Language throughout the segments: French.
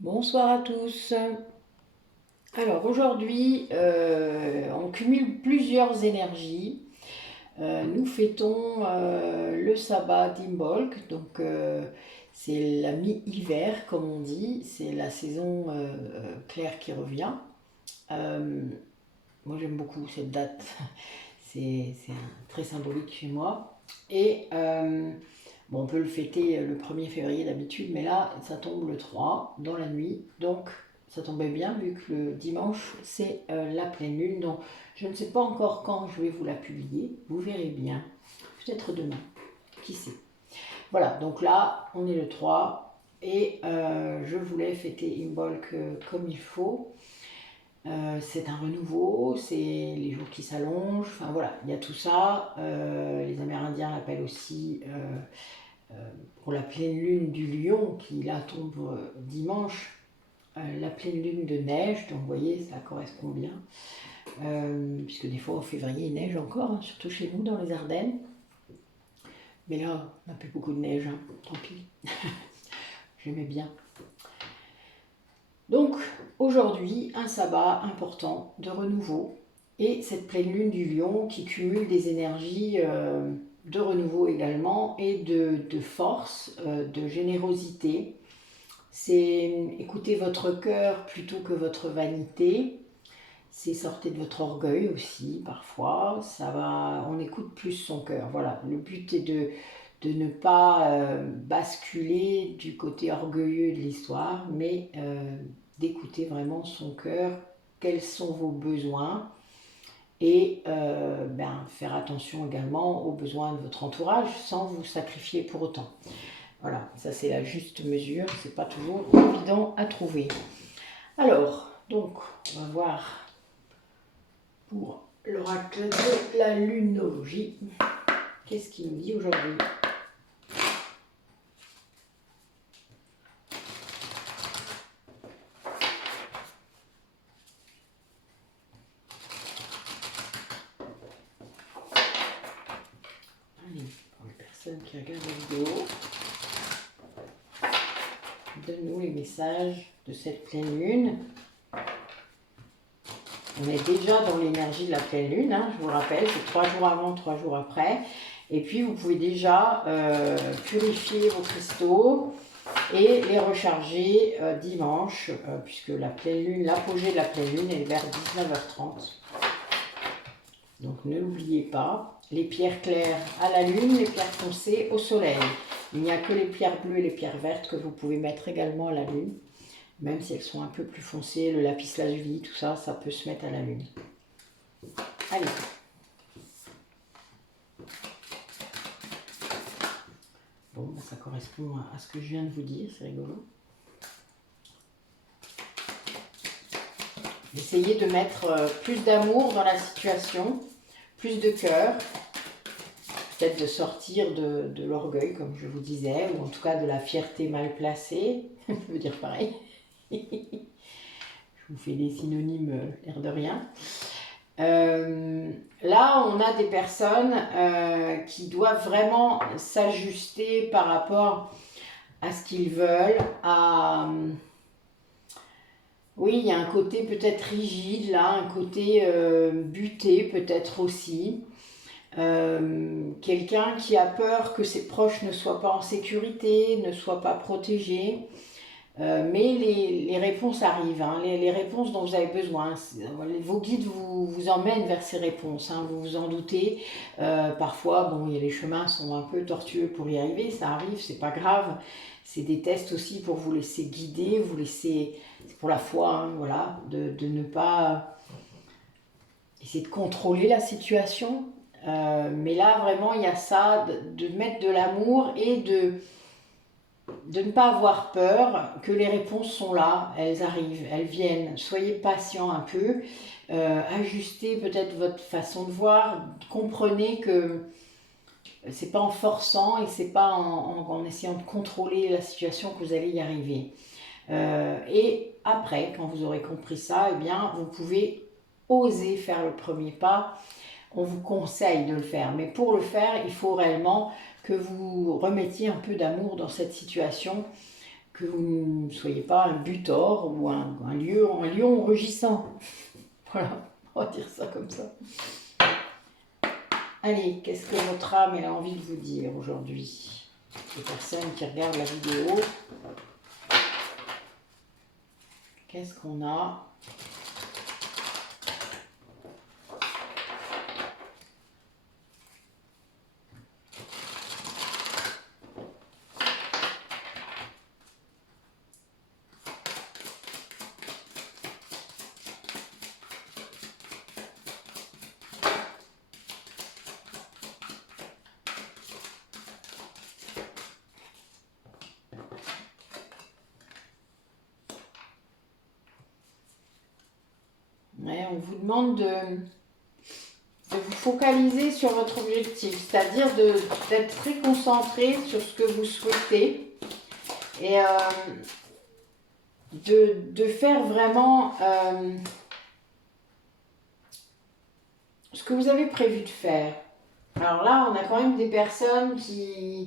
Bonsoir à tous. Alors aujourd'hui, on cumule plusieurs énergies. Nous fêtons le sabbat d'Imbolc, donc c'est la mi-hiver comme on dit, c'est la saison claire qui revient. Euh, Moi j'aime beaucoup cette date, c'est très symbolique chez moi. Et bon, on peut le fêter le 1er février d'habitude, mais là, ça tombe le 3 dans la nuit. Donc, ça tombait bien vu que le dimanche, c'est la pleine lune. Donc, je ne sais pas encore quand je vais vous la publier. Vous verrez bien. Peut-être demain. Qui sait. Voilà, donc là, on est le 3. Et je voulais fêter Imbolc comme il faut. C'est un renouveau, c'est les jours qui s'allongent, enfin voilà, il y a tout ça. Les Amérindiens l'appellent aussi pour la pleine lune du lion qui là tombe dimanche, la pleine lune de neige, donc vous voyez ça correspond bien, puisque des fois au février il neige encore, hein, surtout chez nous dans les Ardennes, mais là on n'a plus beaucoup de neige, hein, tant pis, j'aimais bien. Donc aujourd'hui un sabbat important de renouveau et cette pleine lune du lion qui cumule des énergies de renouveau également et de force, de générosité. C'est écouter votre cœur plutôt que votre vanité. C'est sortir de votre orgueil aussi parfois. Ça va, on écoute plus son cœur. Voilà, le but est de ne pas basculer du côté orgueilleux de l'histoire, mais d'écouter vraiment son cœur. Quels sont vos besoins? Et faire attention également aux besoins de votre entourage sans vous sacrifier pour autant. Voilà, ça c'est la juste mesure, c'est pas toujours évident à trouver. Alors, donc, on va voir pour l'oracle de la lunologie. Qu'est-ce qu'il nous dit aujourd'hui? Allez, pour les personnes qui regardent la vidéo, donne-nous les messages de cette pleine lune. On est déjà dans l'énergie de la pleine lune, hein, je vous le rappelle, c'est 3 jours avant, 3 jours après. Et puis vous pouvez déjà purifier vos cristaux et les recharger dimanche, puisque la pleine lune, l'apogée de la pleine lune est vers 19h30. Donc ne l'oubliez pas, les pierres claires à la lune, les pierres foncées au soleil. Il n'y a que les pierres bleues et les pierres vertes que vous pouvez mettre également à la lune. Même si elles sont un peu plus foncées, le lapis lazuli, tout ça, ça peut se mettre à la lune. Allez. Bon, ben ça correspond à ce que je viens de vous dire, c'est rigolo. Essayez de mettre plus d'amour dans la situation, plus de cœur, peut-être de sortir de l'orgueil, comme je vous disais, ou en tout cas de la fierté mal placée, je veux dire pareil. Je vous fais des synonymes, l'air de rien. Là, on a des personnes qui doivent vraiment s'ajuster par rapport à ce qu'ils veulent. Oui, il y a un côté peut-être rigide, là, un côté buté peut-être aussi. Quelqu'un qui a peur que ses proches ne soient pas en sécurité, ne soient pas protégés. Mais les réponses arrivent, hein, les réponses dont vous avez besoin. Vos guides vous emmènent vers ces réponses, hein, vous vous en doutez. Parfois, bon, les chemins sont un peu tortueux pour y arriver, ça arrive, c'est pas grave. C'est des tests aussi pour vous laisser guider, vous laisser, c'est pour la foi, hein, voilà, de ne pas essayer de contrôler la situation. Mais là, vraiment, il y a ça, de mettre de l'amour et de ne pas avoir peur, que les réponses sont là, elles arrivent, elles viennent. Soyez patient un peu, ajustez peut-être votre façon de voir, comprenez que c'est pas en forçant et c'est pas en essayant de contrôler la situation que vous allez y arriver. Et après, quand vous aurez compris ça, eh bien, vous pouvez oser faire le premier pas. On vous conseille de le faire, mais pour le faire, il faut réellement que vous remettiez un peu d'amour dans cette situation, que vous ne soyez pas un butor ou un lion rugissant. Voilà, on va dire ça comme ça. Allez, qu'est-ce que votre âme elle a envie de vous dire aujourd'hui? Les personnes qui regardent la vidéo, qu'est-ce qu'on a? Ouais, on vous demande de vous focaliser sur votre objectif, c'est-à-dire d'être très concentré sur ce que vous souhaitez et de faire vraiment ce que vous avez prévu de faire. Alors là, on a quand même des personnes qui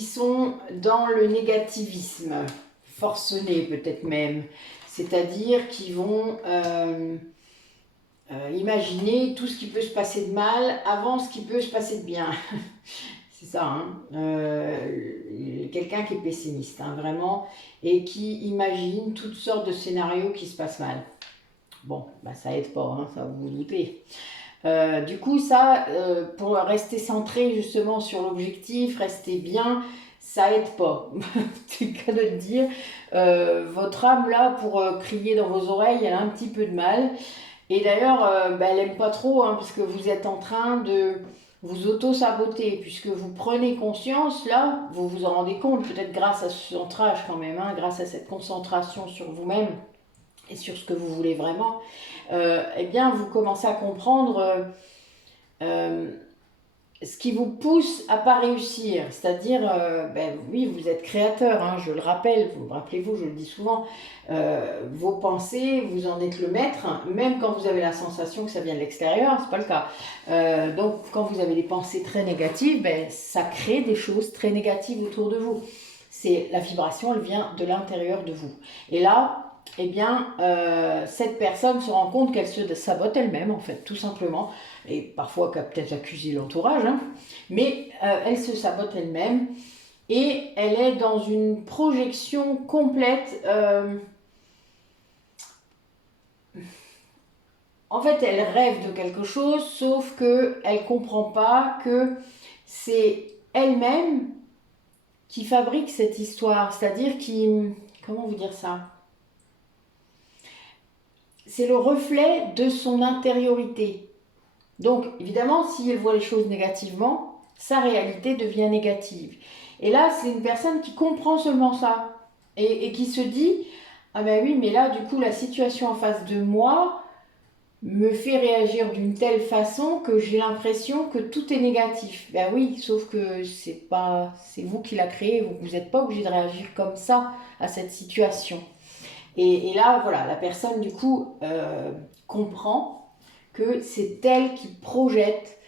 sont dans le négativisme, forcené peut-être même, c'est-à-dire qui vont imaginer tout ce qui peut se passer de mal avant ce qui peut se passer de bien. C'est ça, hein. Quelqu'un qui est pessimiste, hein, vraiment, et qui imagine toutes sortes de scénarios qui se passent mal. Bon, bah, ça aide pas, hein, ça vous vous doutez. Du coup, ça, pour rester centré justement sur l'objectif, rester bien, ça aide pas. C'est le cas de le dire. Votre âme, là, pour crier dans vos oreilles, elle a un petit peu de mal. Et d'ailleurs, elle n'aime pas trop, hein, parce que vous êtes en train de vous auto-saboter, puisque vous prenez conscience, là, vous vous en rendez compte, peut-être grâce à ce centrage quand même, hein, grâce à cette concentration sur vous-même et sur ce que vous voulez vraiment, eh bien, vous commencez à comprendre ce qui vous pousse à pas réussir. C'est-à-dire, oui, vous êtes créateur, hein, je le rappelle, rappelez-vous, je le dis souvent, vos pensées, vous en êtes le maître, même quand vous avez la sensation que ça vient de l'extérieur, c'est pas le cas. Donc, quand vous avez des pensées très négatives, ça crée des choses très négatives autour de vous. La vibration, elle vient de l'intérieur de vous. Et là, eh bien, cette personne se rend compte qu'elle se sabote elle-même, en fait, tout simplement, et parfois qu'elle a peut-être accusé l'entourage, hein, mais elle se sabote elle-même, et elle est dans une projection complète. En fait, elle rêve de quelque chose, sauf qu'elle ne comprend pas que c'est elle-même qui fabrique cette histoire, c'est-à-dire qui... Comment vous dire ça ? C'est le reflet de son intériorité. Donc, évidemment, si elle voit les choses négativement, sa réalité devient négative. Et là, c'est une personne qui comprend seulement ça et qui se dit « Ah ben oui, mais là, du coup, la situation en face de moi me fait réagir d'une telle façon que j'ai l'impression que tout est négatif. » Ben oui, sauf que c'est vous qui l'a créé, vous n'êtes pas obligé de réagir comme ça à cette situation. Et là, voilà, la personne, du coup, comprend que c'est elle qui projette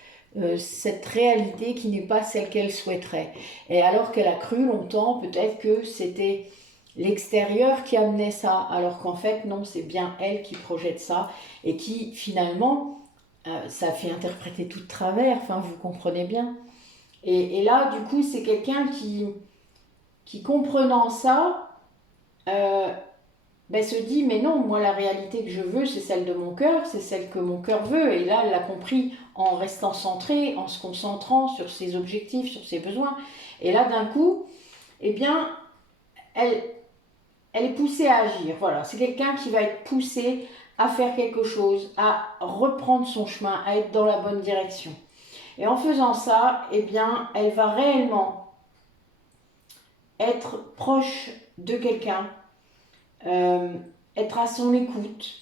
cette réalité qui n'est pas celle qu'elle souhaiterait. Et alors qu'elle a cru longtemps, peut-être que c'était l'extérieur qui amenait ça, alors qu'en fait, non, c'est bien elle qui projette ça, et qui, finalement, ça fait interpréter tout de travers, enfin, vous comprenez bien. Et là, du coup, c'est quelqu'un qui comprenant ça, se dit, mais non, moi la réalité que je veux, c'est celle de mon cœur, c'est celle que mon cœur veut. Et là, elle l'a compris en restant centrée, en se concentrant sur ses objectifs, sur ses besoins. Et là, d'un coup, eh bien, elle est poussée à agir. Voilà, c'est quelqu'un qui va être poussé à faire quelque chose, à reprendre son chemin, à être dans la bonne direction. Et en faisant ça, eh bien, elle va réellement être proche de quelqu'un, être à son écoute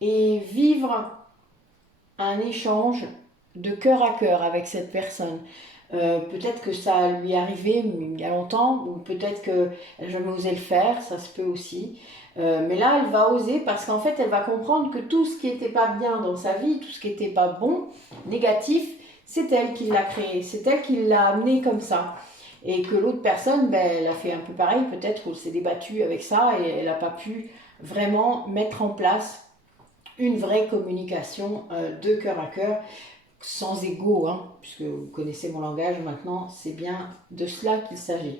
et vivre un échange de cœur à cœur avec cette personne. Peut-être que ça lui est arrivé il y a longtemps, ou peut-être qu'elle n'a jamais osé le faire, ça se peut aussi. Mais là, elle va oser parce qu'en fait, elle va comprendre que tout ce qui n'était pas bien dans sa vie, tout ce qui n'était pas bon, négatif, c'est elle qui l'a créé, c'est elle qui l'a amené comme ça. et que l'autre personne, ben, elle a fait un peu pareil, peut-être qu'elle s'est débattue avec ça et elle n'a pas pu vraiment mettre en place une vraie communication de cœur à cœur, sans ego, hein, puisque vous connaissez mon langage maintenant, c'est bien de cela qu'il s'agit.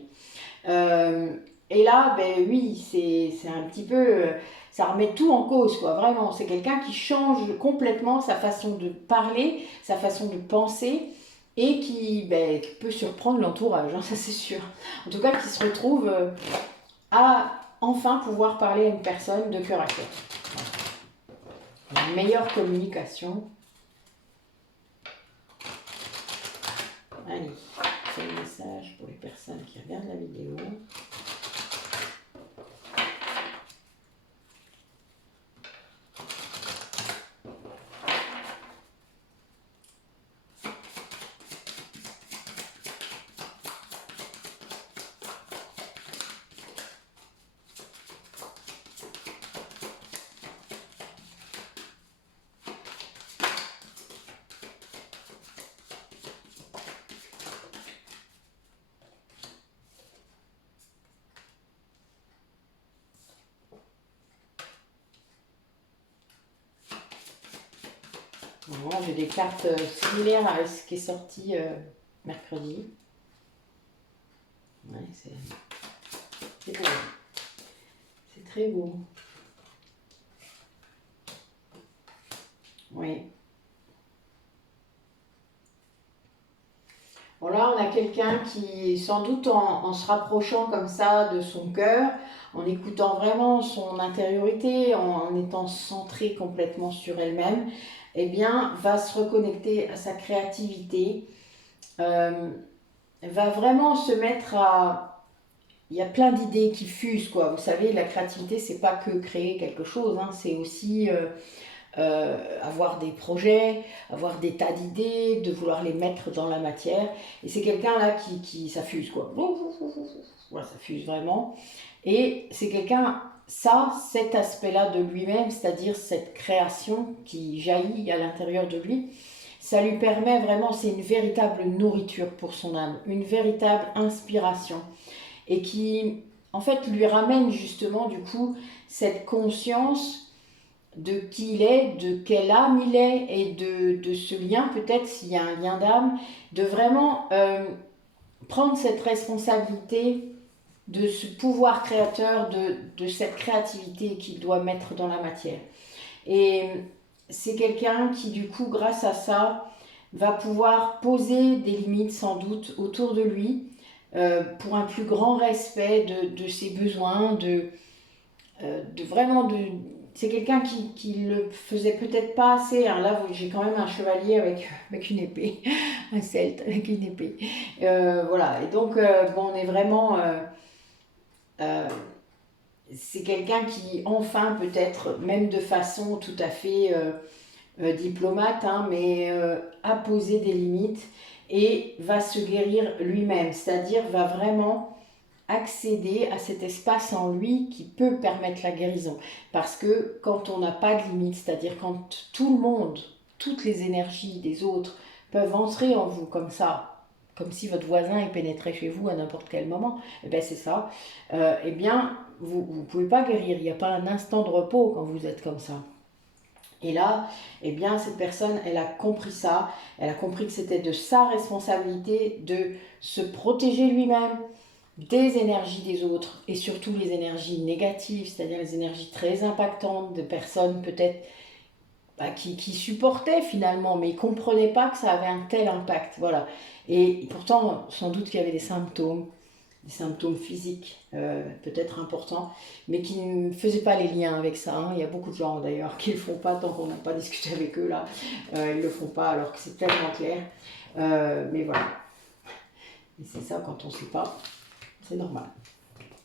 Et là, ben oui, c'est un petit peu, ça remet tout en cause, quoi, vraiment. C'est quelqu'un qui change complètement sa façon de parler, sa façon de penser, et qui, ben, qui peut surprendre l'entourage, hein, ça c'est sûr. En tout cas, qui se retrouve à enfin pouvoir parler à une personne de cœur à cœur. Une meilleure communication. Allez, c'est le message pour les personnes qui regardent la vidéo. Voilà, j'ai des cartes similaires à ce qui est sorti mercredi. Ouais, c'est beau. C'est très beau. Oui. Bon, là, on a quelqu'un qui, sans doute en se rapprochant comme ça de son cœur, en écoutant vraiment son intériorité, en étant centré complètement sur elle-même, eh bien, va se reconnecter à sa créativité, va vraiment se mettre à... Il y a plein d'idées qui fusent, quoi. Vous savez, la créativité, c'est pas que créer quelque chose, hein, c'est aussi avoir des projets, avoir des tas d'idées, de vouloir les mettre dans la matière. Et c'est quelqu'un là qui ça fuse, quoi. Voilà, ça fuse vraiment. Et c'est quelqu'un, ça, cet aspect-là de lui-même, c'est-à-dire cette création qui jaillit à l'intérieur de lui, ça lui permet vraiment, c'est une véritable nourriture pour son âme, une véritable inspiration. Et qui, en fait, lui ramène justement, du coup, cette conscience de qui il est, de quelle âme il est, et de ce lien, peut-être s'il y a un lien d'âme, de vraiment prendre cette responsabilité de ce pouvoir créateur, de cette créativité qu'il doit mettre dans la matière. Et c'est quelqu'un qui, du coup, grâce à ça, va pouvoir poser des limites sans doute autour de lui, pour un plus grand respect de ses besoins, de vraiment de... C'est quelqu'un qui le faisait peut-être pas assez. Hein. Là, j'ai quand même un chevalier avec une épée, un celte avec une épée. Voilà, et donc, bon, on est vraiment... c'est quelqu'un qui, enfin, peut-être, même de façon tout à fait diplomate, hein, mais a posé des limites et va se guérir lui-même. C'est-à-dire, va vraiment accéder à cet espace en lui qui peut permettre la guérison. Parce que quand on n'a pas de limite, c'est-à-dire quand tout le monde, toutes les énergies des autres peuvent entrer en vous comme ça, comme si votre voisin est pénétré chez vous à n'importe quel moment, et bien c'est ça, eh bien vous ne pouvez pas guérir, il n'y a pas un instant de repos quand vous êtes comme ça. Et là, eh bien, cette personne, elle a compris ça, elle a compris que c'était de sa responsabilité de se protéger lui-même, des énergies des autres et surtout les énergies négatives, c'est-à-dire les énergies très impactantes de personnes peut-être qui supportaient finalement, mais ils ne comprenaient pas que ça avait un tel impact. Voilà. Et pourtant, sans doute qu'il y avait des symptômes physiques peut-être importants, mais qui ne faisaient pas les liens avec ça. Hein. Il y a beaucoup de gens d'ailleurs qui ne le font pas tant qu'on n'a pas discuté avec eux là. Ils ne le font pas alors que c'est tellement clair. Mais voilà. Et c'est ça quand on ne sait pas. C'est normal.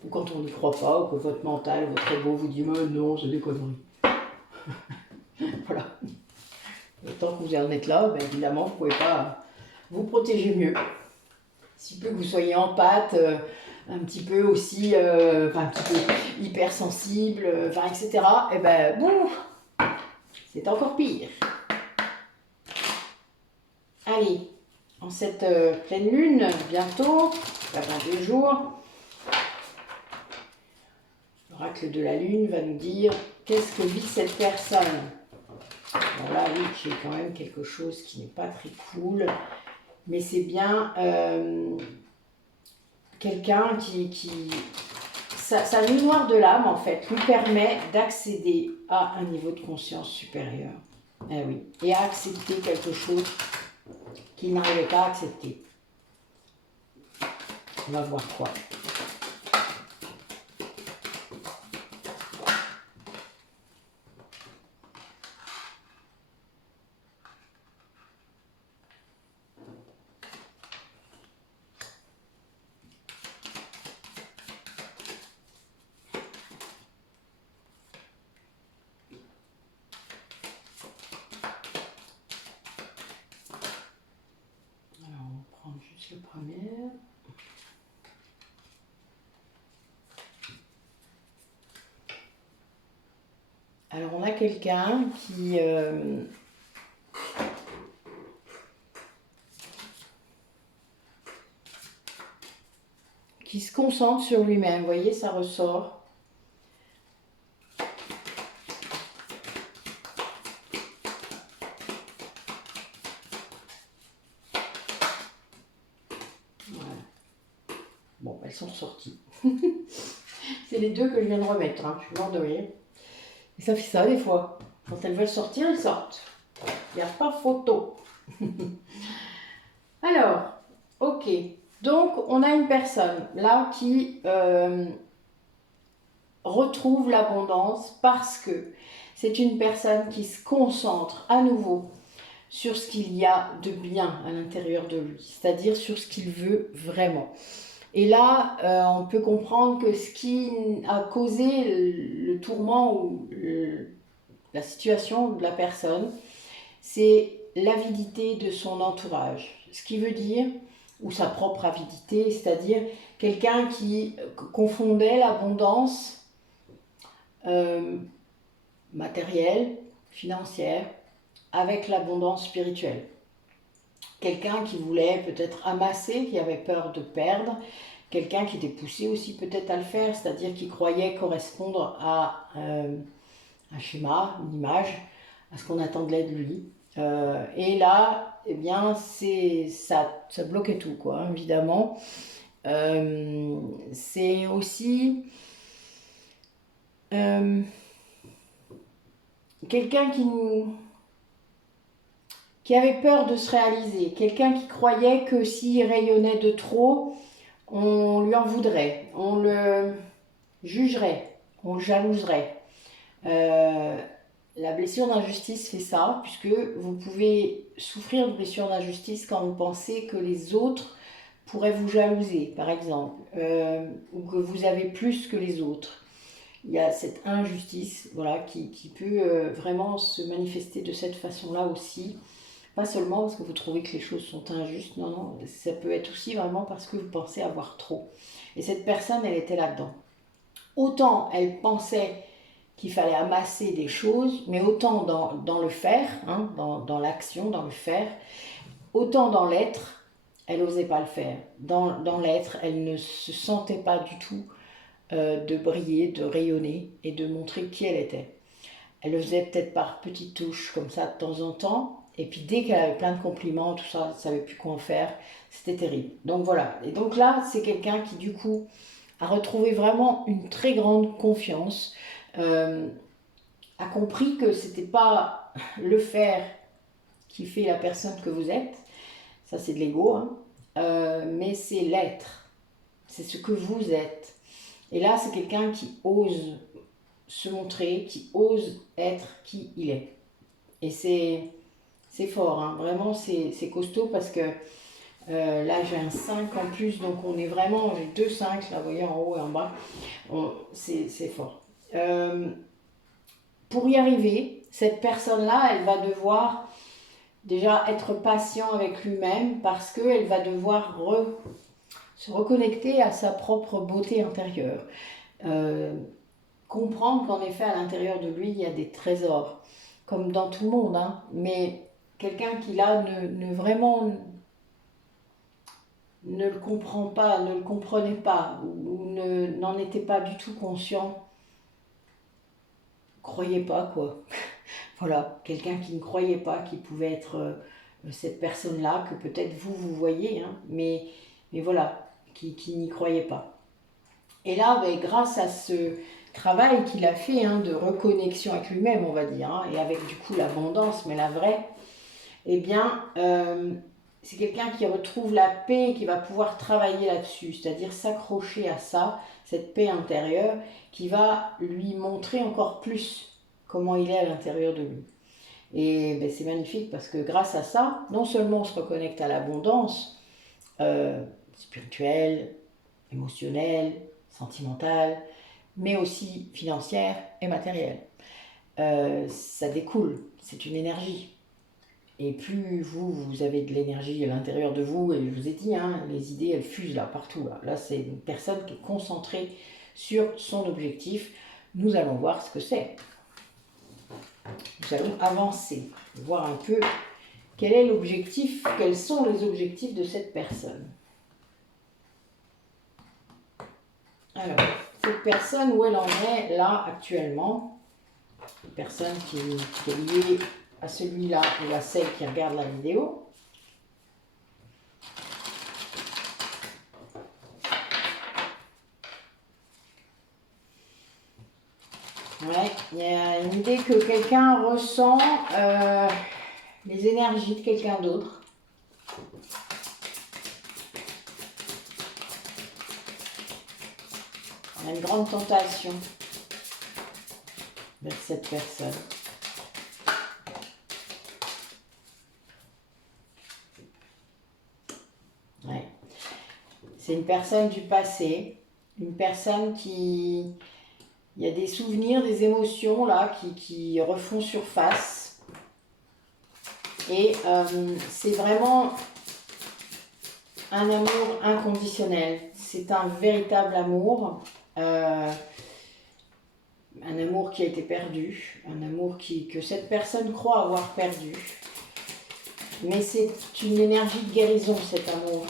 Ou quand on n'y croit pas, ou que votre mental, votre ego vous dit « Mais non, c'est des conneries. » Voilà. Et tant que vous en êtes là, ben évidemment, vous ne pouvez pas vous protéger mieux. Si peu que vous soyez en pâte, un petit peu aussi, un petit peu hypersensible, etc. Et ben, bon, c'est encore pire. Allez, en cette pleine lune, bientôt, Avant 2 jours. L'oracle de la Lune va nous dire qu'est-ce que vit cette personne. Bon là, oui, j'ai quand même quelque chose qui n'est pas très cool, mais c'est bien quelqu'un qui sa mémoire de l'âme, en fait, lui permet d'accéder à un niveau de conscience supérieur. Eh oui, et à accepter quelque chose qu'il n'arrivait pas à accepter. On va voir quoi. Alors, on va prendre juste le premier. Alors, on a quelqu'un qui se concentre sur lui-même. Vous voyez, ça ressort. Voilà. Bon, elles sont sorties. C'est les deux que je viens de remettre. Hein. Je suis morte de rire. Et ça fait ça des fois. Quand elles veulent sortir, elles sortent. Il n'y a pas photo. Alors, ok. Donc, on a une personne là qui retrouve l'abondance parce que c'est une personne qui se concentre à nouveau sur ce qu'il y a de bien à l'intérieur de lui, c'est-à-dire sur ce qu'il veut vraiment. Et là, on peut comprendre que ce qui a causé le tourment ou la situation de la personne, c'est l'avidité de son entourage. Ce qui veut dire, ou sa propre avidité, c'est-à-dire quelqu'un qui confondait l'abondance matérielle, financière, avec l'abondance spirituelle. Quelqu'un qui voulait peut-être amasser, qui avait peur de perdre, quelqu'un qui était poussé aussi peut-être à le faire, c'est-à-dire qui croyait correspondre à un schéma, une image, à ce qu'on attendait de lui. Et là, eh bien, ça bloquait tout, quoi, hein, évidemment. C'est aussi quelqu'un qui avait peur de se réaliser, quelqu'un qui croyait que s'il rayonnait de trop, on lui en voudrait, on le jugerait, on le jalouserait. La blessure d'injustice fait ça, puisque vous pouvez souffrir de blessure d'injustice quand vous pensez que les autres pourraient vous jalouser, par exemple, ou que vous avez plus que les autres. Il y a cette injustice, voilà, qui peut vraiment se manifester de cette façon-là aussi. Pas seulement parce que vous trouvez que les choses sont injustes, non, non, ça peut être aussi vraiment parce que vous pensez avoir trop. Et cette personne, elle était là-dedans. Autant elle pensait qu'il fallait amasser des choses, mais autant dans le faire, hein, dans l'action, dans le faire, autant dans l'être, elle n'osait pas le faire. Dans l'être, elle ne se sentait pas du tout de briller, de rayonner et de montrer qui elle était. Elle le faisait peut-être par petites touches, comme ça, de temps en temps. Et puis dès qu'elle avait plein de compliments, tout ça, elle ne savait plus quoi en faire. C'était terrible. Donc voilà. Et donc là, c'est quelqu'un qui, du coup, a retrouvé vraiment une très grande confiance, a compris que c'était pas le faire qui fait la personne que vous êtes, ça c'est de l'ego, hein, mais c'est l'être, c'est ce que vous êtes. Et là, c'est quelqu'un qui ose se montrer, qui ose être qui il est. Et c'est fort, hein. Vraiment c'est costaud parce que là j'ai un 5 en plus, donc on est vraiment, j'ai 2 5 là, vous voyez, en haut et en bas, c'est fort. Pour y arriver, cette personne-là, elle va devoir déjà être patient avec lui-même parce qu'elle va devoir se reconnecter à sa propre beauté intérieure. Comprendre qu'en effet, à l'intérieur de lui, il y a des trésors, comme dans tout le monde, hein, mais quelqu'un qui là ne vraiment ne le comprend pas, ne le comprenait pas, ou n'en était pas du tout conscient, croyait pas quoi. Voilà, quelqu'un qui ne croyait pas qu'il pouvait être cette personne-là, que peut-être vous voyez, hein, mais voilà, qui n'y croyait pas. Et là, ben, grâce à ce travail qu'il a fait hein, de reconnexion avec lui-même, on va dire, hein, et avec du coup l'abondance, mais la vraie, eh bien, c'est quelqu'un qui retrouve la paix, qui va pouvoir travailler là-dessus, c'est-à-dire s'accrocher à ça, cette paix intérieure, qui va lui montrer encore plus comment il est à l'intérieur de lui. Et ben, c'est magnifique parce que grâce à ça, non seulement on se reconnecte à l'abondance spirituelle, émotionnelle, sentimentale, mais aussi financière et matérielle. Ça découle, c'est une énergie. Et plus vous avez de l'énergie à l'intérieur de vous, et je vous ai dit, hein, les idées, elles fusent là, partout. Là c'est une personne qui est concentrée sur son objectif. Nous allons voir ce que c'est. Nous allons avancer, voir un peu quel est l'objectif, quels sont les objectifs de cette personne. Alors, cette personne, où elle en est là actuellement, une personne qui est liée à celui-là ou à celle qui regarde la vidéo. Ouais, il y a une idée que quelqu'un ressent les énergies de quelqu'un d'autre. Il y a une grande tentation vers cette personne. Ouais. C'est une personne du passé, une personne qui... Il y a des souvenirs, des émotions là qui refont surface. Et c'est vraiment un amour inconditionnel. C'est un véritable amour. Un amour qui a été perdu. Un amour que cette personne croit avoir perdu. Mais c'est une énergie de guérison, cet amour.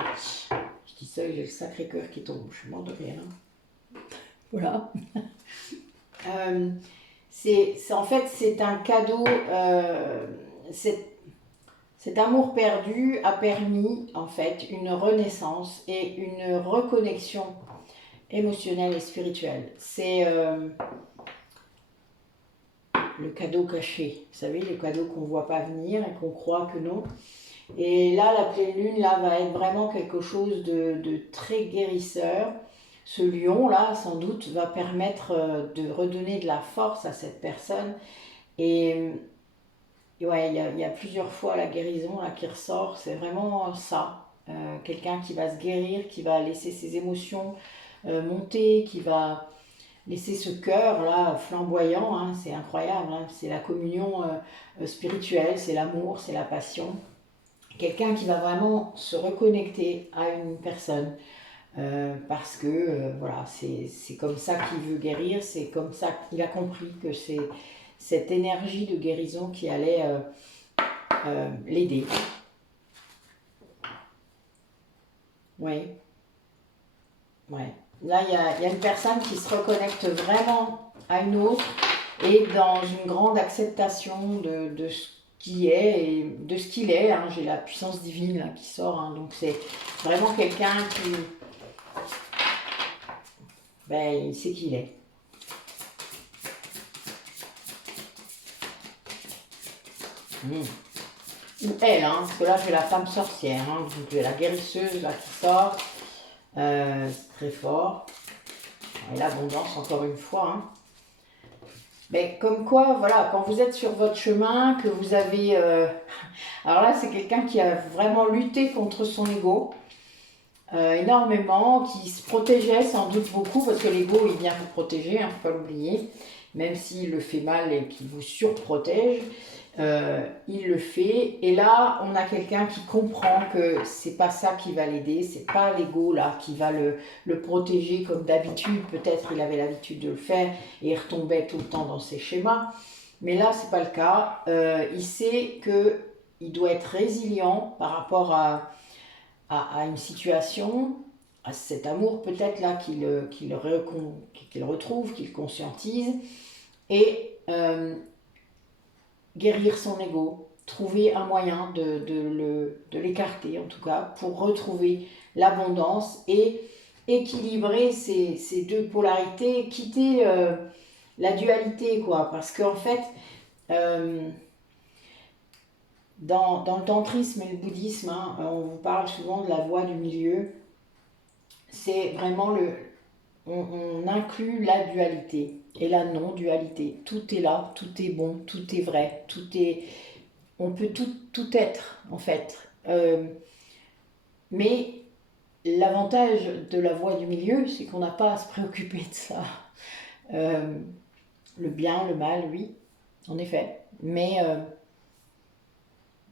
Je dis ça et j'ai le sacré cœur qui tombe. Je suis mort de rire. Voilà. En fait, c'est un cadeau. Cet amour perdu a permis, en fait, une renaissance et une reconnexion émotionnelle et spirituelle. C'est le cadeau caché. Vous savez, les cadeaux qu'on ne voit pas venir et qu'on croit que non. Et là, la pleine lune, là, va être vraiment quelque chose de très guérisseur. Ce lion-là, sans doute, va permettre de redonner de la force à cette personne. Et ouais, il y a plusieurs fois la guérison là, qui ressort. C'est vraiment ça. Quelqu'un qui va se guérir, qui va laisser ses émotions monter, qui va laisser ce cœur là flamboyant. Hein, c'est incroyable. Hein, c'est la communion spirituelle, c'est l'amour, c'est la passion. Quelqu'un qui va vraiment se reconnecter à une personne. Parce que voilà, c'est comme ça qu'il veut guérir, c'est comme ça qu'il a compris que c'est cette énergie de guérison qui allait l'aider. Oui, ouais. Là, il y a une personne qui se reconnecte vraiment à une autre et dans une grande acceptation de ce qui est et de ce qu'il est. Hein. J'ai la puissance divine là, qui sort, hein. Donc c'est vraiment quelqu'un qui... Ben, il sait qui il est. Ou elle, hein, parce que là j'ai la femme sorcière, hein, donc j'ai la guérisseuse là qui sort, c'est très fort. Et l'abondance encore une fois. Hein. Mais comme quoi, voilà, quand vous êtes sur votre chemin, que vous avez... Alors là c'est quelqu'un qui a vraiment lutté contre son ego. Énormément, qui se protégeait sans doute beaucoup, parce que l'ego il vient vous protéger, il ne faut pas l'oublier, même s'il le fait mal et qu'il vous surprotège, il le fait. Et là, on a quelqu'un qui comprend que c'est pas ça qui va l'aider, c'est pas l'ego là qui va le protéger comme d'habitude. Peut-être il avait l'habitude de le faire et il retombait tout le temps dans ses schémas. Mais là, c'est pas le cas. Il sait que il doit être résilient par rapport à une situation, à cet amour peut-être là qu'il retrouve, qu'il conscientise, et guérir son ego, trouver un moyen de l'écarter en tout cas, pour retrouver l'abondance et équilibrer ces deux polarités, quitter la dualité, quoi, parce qu'en fait, euh, dans le tantrisme et le bouddhisme, hein, on vous parle souvent de la voie du milieu. C'est vraiment on inclut la dualité et la non-dualité. Tout est là, tout est bon, tout est vrai, on peut tout être en fait. Mais l'avantage de la voie du milieu, c'est qu'on n'a pas à se préoccuper de ça. Euh, le bien, le mal, oui, en effet. Mais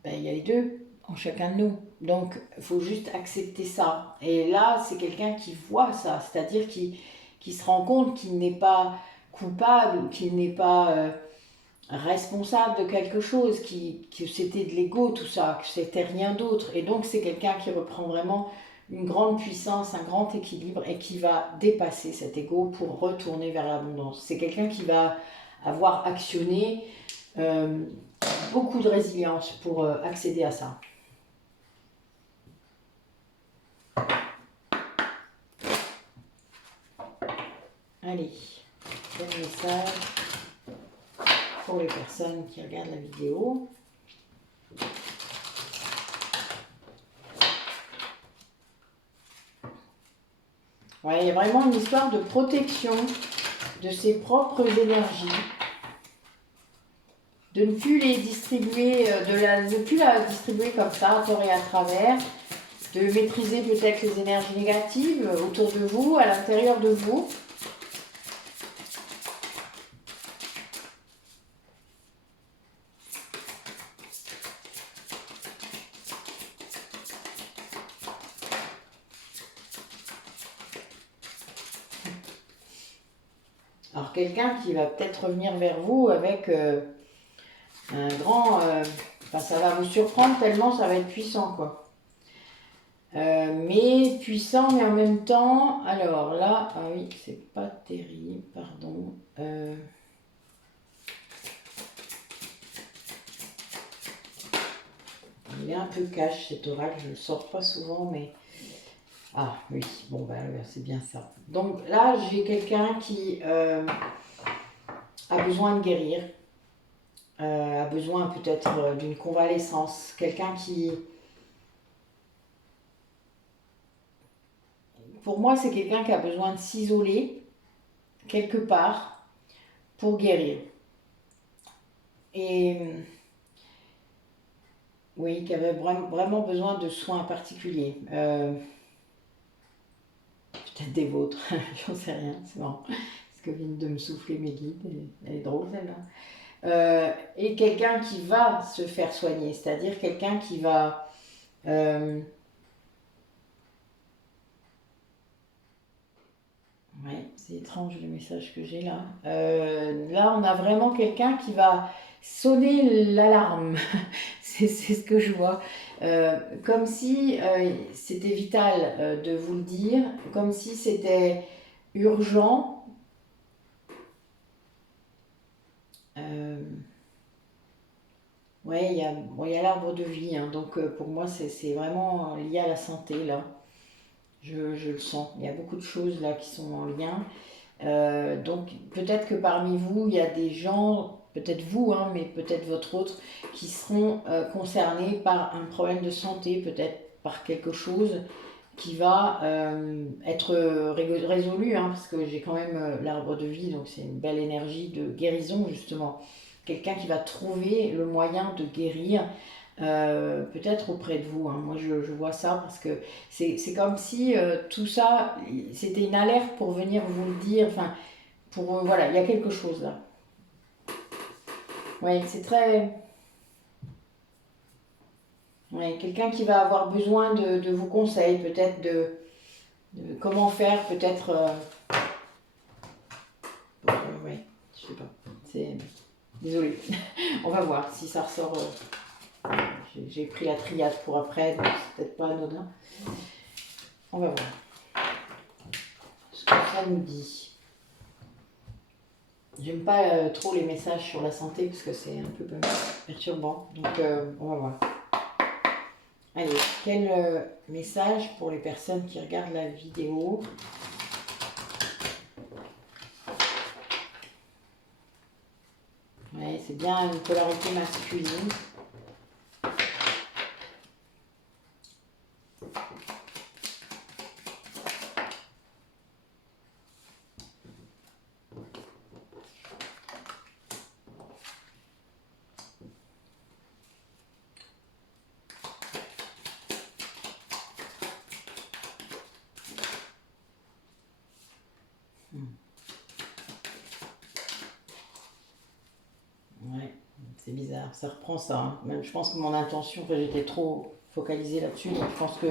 ben, y a les deux en chacun de nous. Donc, il faut juste accepter ça. Et là, c'est quelqu'un qui voit ça, c'est-à-dire qui se rend compte qu'il n'est pas coupable, qu'il n'est pas responsable de quelque chose, que c'était de l'ego tout ça, que c'était rien d'autre. Et donc, c'est quelqu'un qui reprend vraiment une grande puissance, un grand équilibre et qui va dépasser cet ego pour retourner vers l'abondance. C'est quelqu'un qui va avoir actionné euh, beaucoup de résilience pour accéder à ça. Allez, dernier message pour les personnes qui regardent la vidéo. Ouais, il y a vraiment une histoire de protection de ses propres énergies, de ne plus les distribuer, ne plus la distribuer comme ça, à tort et à travers, de maîtriser peut-être les énergies négatives autour de vous, à l'intérieur de vous. Alors quelqu'un qui va peut-être revenir vers vous avec un grand... enfin, ça va vous surprendre tellement ça va être puissant, quoi. Mais puissant, mais en même temps... Alors là, ah oui, c'est pas terrible, pardon. Il est un peu cash cet oracle, je le sors pas souvent, mais... Ah oui, bon ben c'est bien ça. Donc là, j'ai quelqu'un qui a besoin de guérir, a besoin peut-être d'une convalescence, quelqu'un qui... Pour moi, c'est quelqu'un qui a besoin de s'isoler quelque part pour guérir. Et oui, qui avait vraiment besoin de soins particuliers. Peut-être des vôtres, j'en sais rien, c'est marrant. Parce que vient de me souffler mes guides, elle est drôle celle-là. Et quelqu'un qui va se faire soigner, c'est-à-dire quelqu'un qui va... Ouais, c'est étrange le message que j'ai là. Là, on a vraiment quelqu'un qui va sonner l'alarme. C'est ce que je vois. Comme si c'était vital de vous le dire, comme si c'était urgent. Ouais, il y a l'arbre de vie, hein, donc pour moi c'est vraiment lié à la santé là. Je le sens. Il y a beaucoup de choses là qui sont en lien. Donc peut-être que parmi vous, il y a des gens, peut-être vous, hein, mais peut-être votre autre, qui seront concernés par un problème de santé, peut-être par quelque chose qui va être résolu, hein, parce que j'ai quand même l'arbre de vie, donc c'est une belle énergie de guérison justement. Quelqu'un qui va trouver le moyen de guérir peut-être auprès de vous, hein. Moi je vois ça parce que c'est comme si tout ça, c'était une alerte pour venir vous le dire, enfin, pour, voilà, il y a quelque chose là. Oui, c'est très... Ouais, quelqu'un qui va avoir besoin de vos conseils, peut-être de comment faire, peut-être... ouais, je sais pas. Désolée. On va voir si ça ressort... j'ai pris la triade pour après, donc c'est peut-être pas anodin. On va voir ce que ça nous dit. J'aime pas trop les messages sur la santé parce que c'est un peu perturbant. Donc on va voir. Allez, quel message pour les personnes qui regardent la vidéo? Ouais, c'est bien une polarité masculine. Ouais, c'est bizarre, ça reprend ça. Hein. Même, je pense que mon intention, enfin, j'étais trop focalisée là-dessus, donc je pense que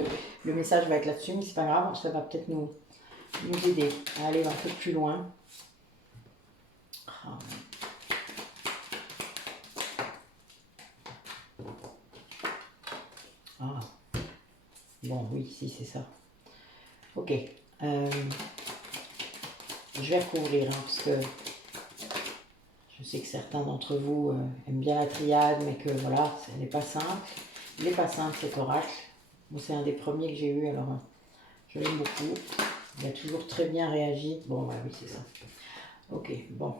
le message va être là-dessus, mais c'est pas grave, ça va peut-être nous aider à aller un peu plus loin. Ah. Ah. Bon, oui, si, c'est ça. Ok. Je vais recouvrir, hein, parce que je sais que certains d'entre vous aiment bien la triade, mais que voilà, elle n'est pas simple. Il n'est pas simple cet oracle. Moi, c'est un des premiers que j'ai eu, alors je l'aime beaucoup. Il a toujours très bien réagi. Bon, bah oui, c'est ça. Ok, bon.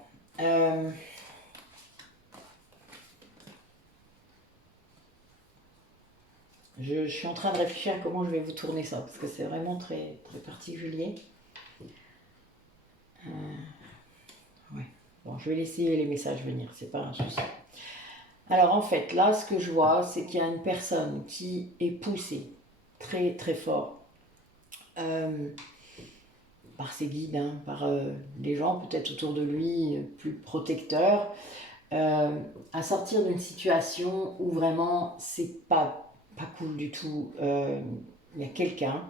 Je suis en train de réfléchir à comment je vais vous tourner ça, parce que c'est vraiment très, très particulier. Ouais. Bon, je vais laisser les messages venir, c'est pas un souci. Alors en fait, là, ce que je vois, c'est qu'il y a une personne qui est poussée très, très fort par ses guides, hein, par les gens peut-être autour de lui, plus protecteurs, à sortir d'une situation où vraiment c'est pas cool du tout. Il y a quelqu'un,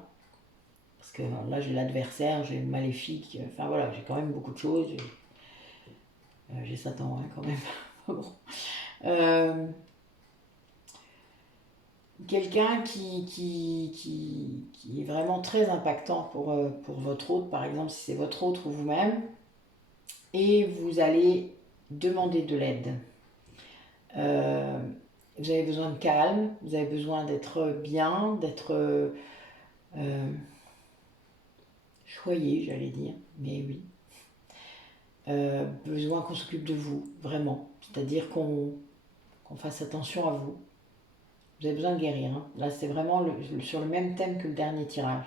parce que là j'ai l'adversaire, j'ai le maléfique, enfin voilà, j'ai quand même beaucoup de choses. J'ai Satan hein, quand même. bon. Quelqu'un qui est vraiment très impactant pour votre hôte, par exemple si c'est votre hôte ou vous-même, et vous allez demander de l'aide. Vous avez besoin de calme, vous avez besoin d'être bien, d'être choyé, j'allais dire, mais oui. Besoin qu'on s'occupe de vous, vraiment. C'est-à-dire qu'on fasse attention à vous. Vous avez besoin de guérir. Hein. Là, c'est vraiment sur le même thème que le dernier tirage.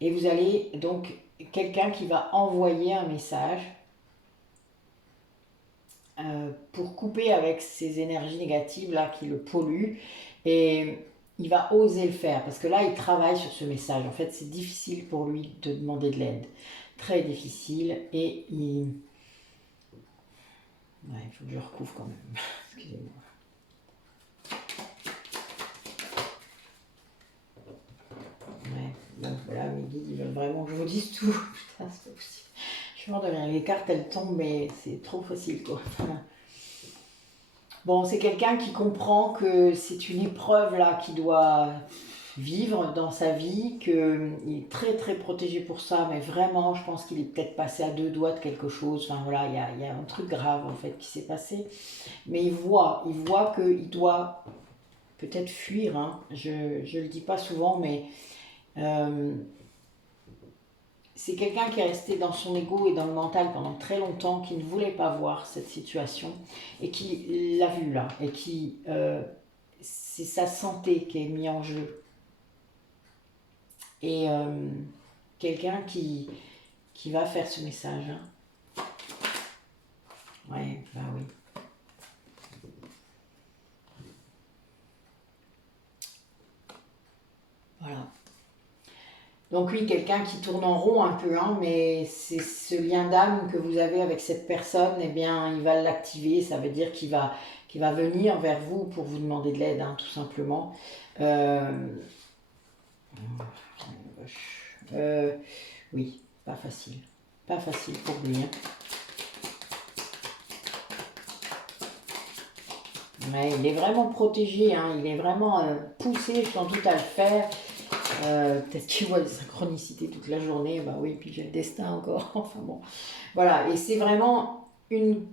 Et vous allez donc, quelqu'un qui va envoyer un message pour couper avec ces énergies négatives là qui le polluent. Et il va oser le faire parce que là, il travaille sur ce message. En fait, c'est difficile pour lui de demander de l'aide. Très difficile. Et il... Ouais, il faut que je recouvre quand même. Excusez-moi. Ouais, donc voilà, mes guides, ils veulent vraiment que je vous dise tout. Putain, c'est pas possible. Je suis mort de rien. Les cartes, elles tombent, mais c'est trop facile, quoi. Bon, c'est quelqu'un qui comprend que c'est une épreuve, là, qu'il doit vivre dans sa vie, qu'il est très, très protégé pour ça, mais vraiment, je pense qu'il est peut-être passé à deux doigts de quelque chose. Enfin, voilà, il y a un truc grave, en fait, qui s'est passé. Mais il voit qu'il doit peut-être fuir, hein. Je le dis pas souvent, mais... c'est quelqu'un qui est resté dans son ego et dans le mental pendant très longtemps, qui ne voulait pas voir cette situation et qui l'a vu là. Et qui, c'est sa santé qui est mise en jeu. Et quelqu'un qui va faire ce message. Hein. Ouais, bah oui. Voilà. Donc oui, quelqu'un qui tourne en rond un peu, hein, mais c'est ce lien d'âme que vous avez avec cette personne, eh bien, il va l'activer. Ça veut dire qu'il va venir vers vous pour vous demander de l'aide, hein, tout simplement. Oui, pas facile. Pas facile pour lui. Hein. Ouais, il est vraiment protégé, hein, il est vraiment poussé, sans doute, à le faire. Peut-être qu'il voit les synchronicités toute la journée, bah oui, puis j'ai le destin encore. Enfin bon, voilà, et c'est vraiment une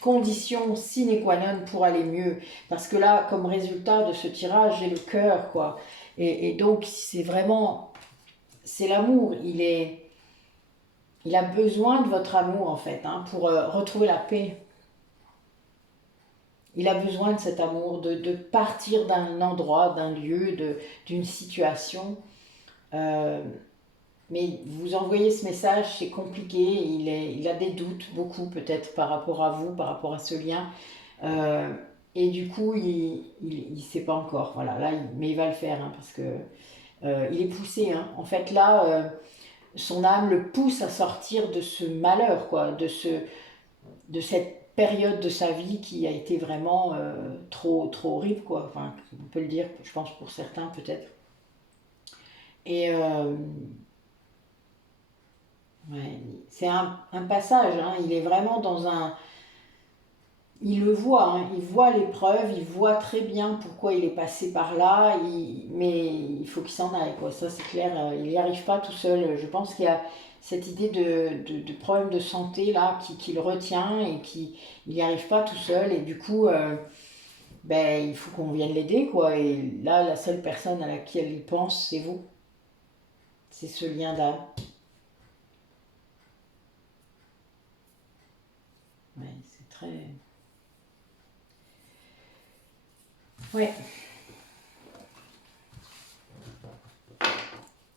condition sine qua non pour aller mieux. Parce que là, comme résultat de ce tirage, j'ai le cœur, quoi. Et donc, c'est vraiment, c'est l'amour. Il a besoin de votre amour, en fait, hein, pour retrouver la paix. Il a besoin de cet amour, de partir d'un endroit, d'un lieu, d'une situation. Euh, mais vous envoyez ce message, c'est compliqué, il a des doutes, beaucoup peut-être par rapport à vous, par rapport à ce lien. Euh, et du coup, il sait pas encore. Voilà, là, mais il va le faire, hein, parce que il est poussé, hein. En fait, là, son âme le pousse à sortir de ce malheur, quoi, de cette période de sa vie qui a été vraiment trop horrible, quoi. Enfin, on peut le dire, je pense pour certains peut-être. Et ouais, c'est un passage, hein. Il est vraiment dans un, il le voit, hein, il voit l'épreuve, il voit très bien pourquoi il est passé par là, mais il faut qu'il s'en aille, quoi. Ça, c'est clair, il n'y arrive pas tout seul. Je pense qu'il y a cette idée de problème de santé là qui le retient et qui il n'y arrive pas tout seul. Et du coup, ben, il faut qu'on vienne l'aider, quoi. Et là, la seule personne à laquelle il pense, c'est vous. C'est ce lien d'âme. Ouais, c'est très. Ouais,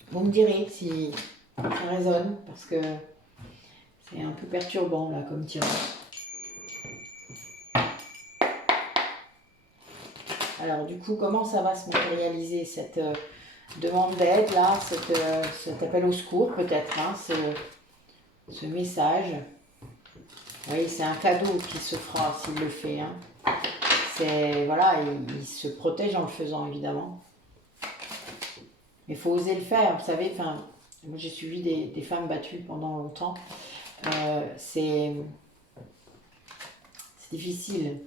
vous me direz si ça résonne, parce que c'est un peu perturbant là comme tirage. Alors du coup, comment ça va se matérialiser cette demande d'aide là, cet appel au secours peut-être, hein, ce message. Oui, c'est un cadeau qui se fera s'il le fait, hein. C'est voilà, il se protège en le faisant évidemment. Mais il faut oser le faire, vous savez. Enfin, moi j'ai suivi des femmes battues pendant longtemps. C'est difficile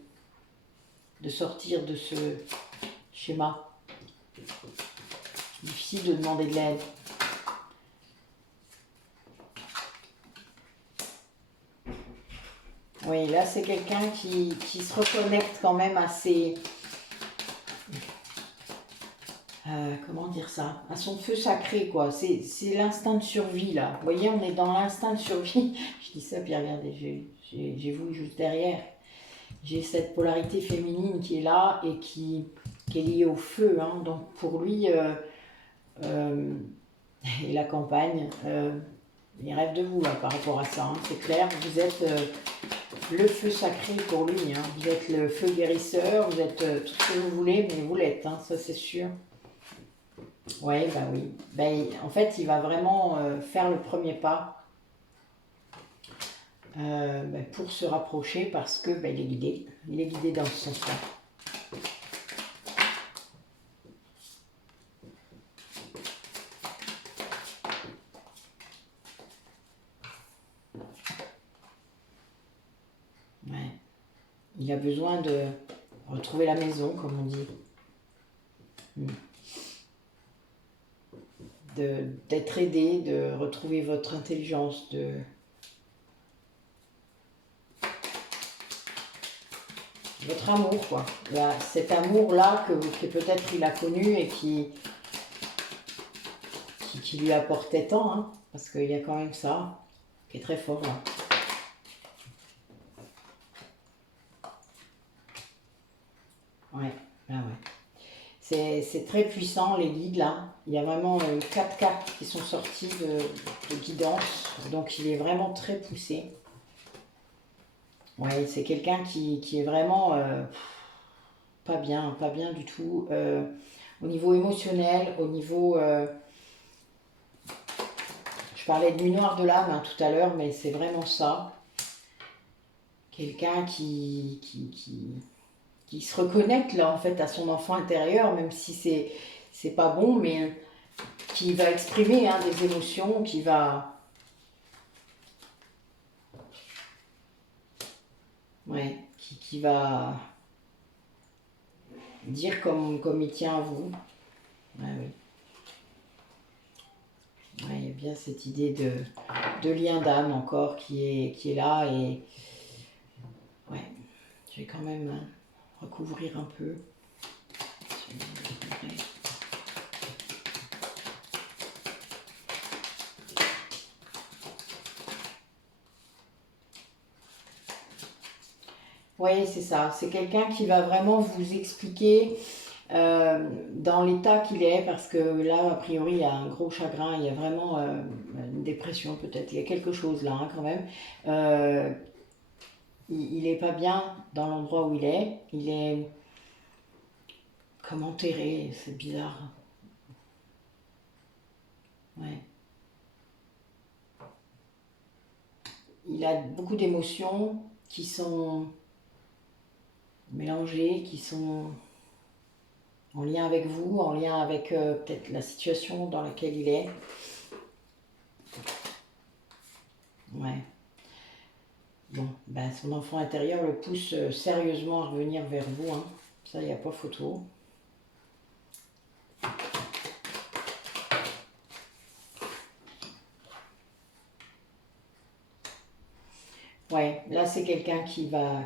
de sortir de ce schéma. C'est difficile de demander de l'aide. Oui, là c'est quelqu'un qui se reconnecte quand même à ses... comment dire ça? À son feu sacré, quoi. C'est l'instinct de survie, là. Vous voyez, on est dans l'instinct de survie. Je dis ça, puis regardez, j'ai vous juste derrière. J'ai cette polarité féminine qui est là et qui est liée au feu, hein. Donc pour lui, euh, et la campagne, il rêve de vous, là, par rapport à ça, hein. C'est clair, vous êtes le feu sacré pour lui, hein. Vous êtes le feu guérisseur, vous êtes tout ce que vous voulez, mais vous l'êtes, hein, ça c'est sûr. Ouais, bah oui. Ben, en fait, il va vraiment faire le premier pas ben, pour se rapprocher parce que ben, il est guidé. Il est guidé dans ce sens-là. Ouais. Il a besoin de retrouver la maison, comme on dit. D'être aidé, de retrouver votre intelligence, votre amour, quoi. Il y a cet amour-là que peut-être il a connu et qui lui apportait tant, hein, parce qu'il y a quand même ça qui est très fort là. Ouais, ah ouais. C'est très puissant les guides là. Il y a vraiment 4 cartes qui sont sorties de guidance, donc il est vraiment très poussé. Ouais, c'est quelqu'un qui est vraiment pas bien du tout. Au niveau émotionnel, au niveau... je parlais de nuit noire de l'âme hein, tout à l'heure, mais c'est vraiment ça. Quelqu'un qui se reconnecte là en fait à son enfant intérieur, même si c'est pas bon, mais qui va exprimer hein, des émotions, ouais, qui va dire comme il tient à vous. Ouais, oui. Ouais, il y a bien cette idée de lien d'âme encore qui est là et ouais, je vais quand même recouvrir un peu. Oui, c'est ça. C'est quelqu'un qui va vraiment vous expliquer dans l'état qu'il est, parce que là, a priori, il y a un gros chagrin, il y a vraiment une dépression peut-être, il y a quelque chose là hein, quand même. Il n'est pas bien dans l'endroit où il est comme enterré, c'est bizarre. Ouais. Il a beaucoup d'émotions qui sont mélangées, qui sont en lien avec vous, en lien avec peut-être la situation dans laquelle il est. Ouais. Bon, ben, son enfant intérieur le pousse sérieusement à revenir vers vous. Hein. Ça, il n'y a pas photo. Ouais, là c'est quelqu'un qui va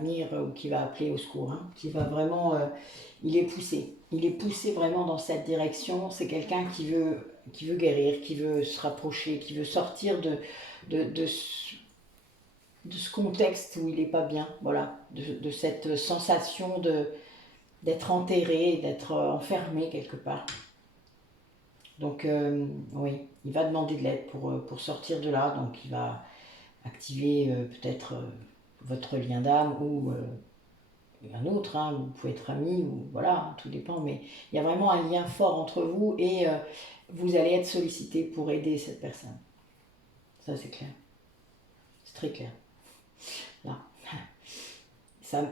venir ou qui va appeler au secours, hein, qui va vraiment, il est poussé vraiment dans cette direction. C'est quelqu'un qui veut guérir, qui veut se rapprocher, qui veut sortir de ce contexte où il n'est pas bien, voilà, de cette sensation d'être enterré, d'être enfermé quelque part. Donc oui, il va demander de l'aide pour sortir de là, donc il va activer peut-être votre lien d'âme ou un autre, hein, vous pouvez être amis, ou voilà, hein, tout dépend, mais il y a vraiment un lien fort entre vous et vous allez être sollicité pour aider cette personne. Ça c'est clair, c'est très clair. Là, ça,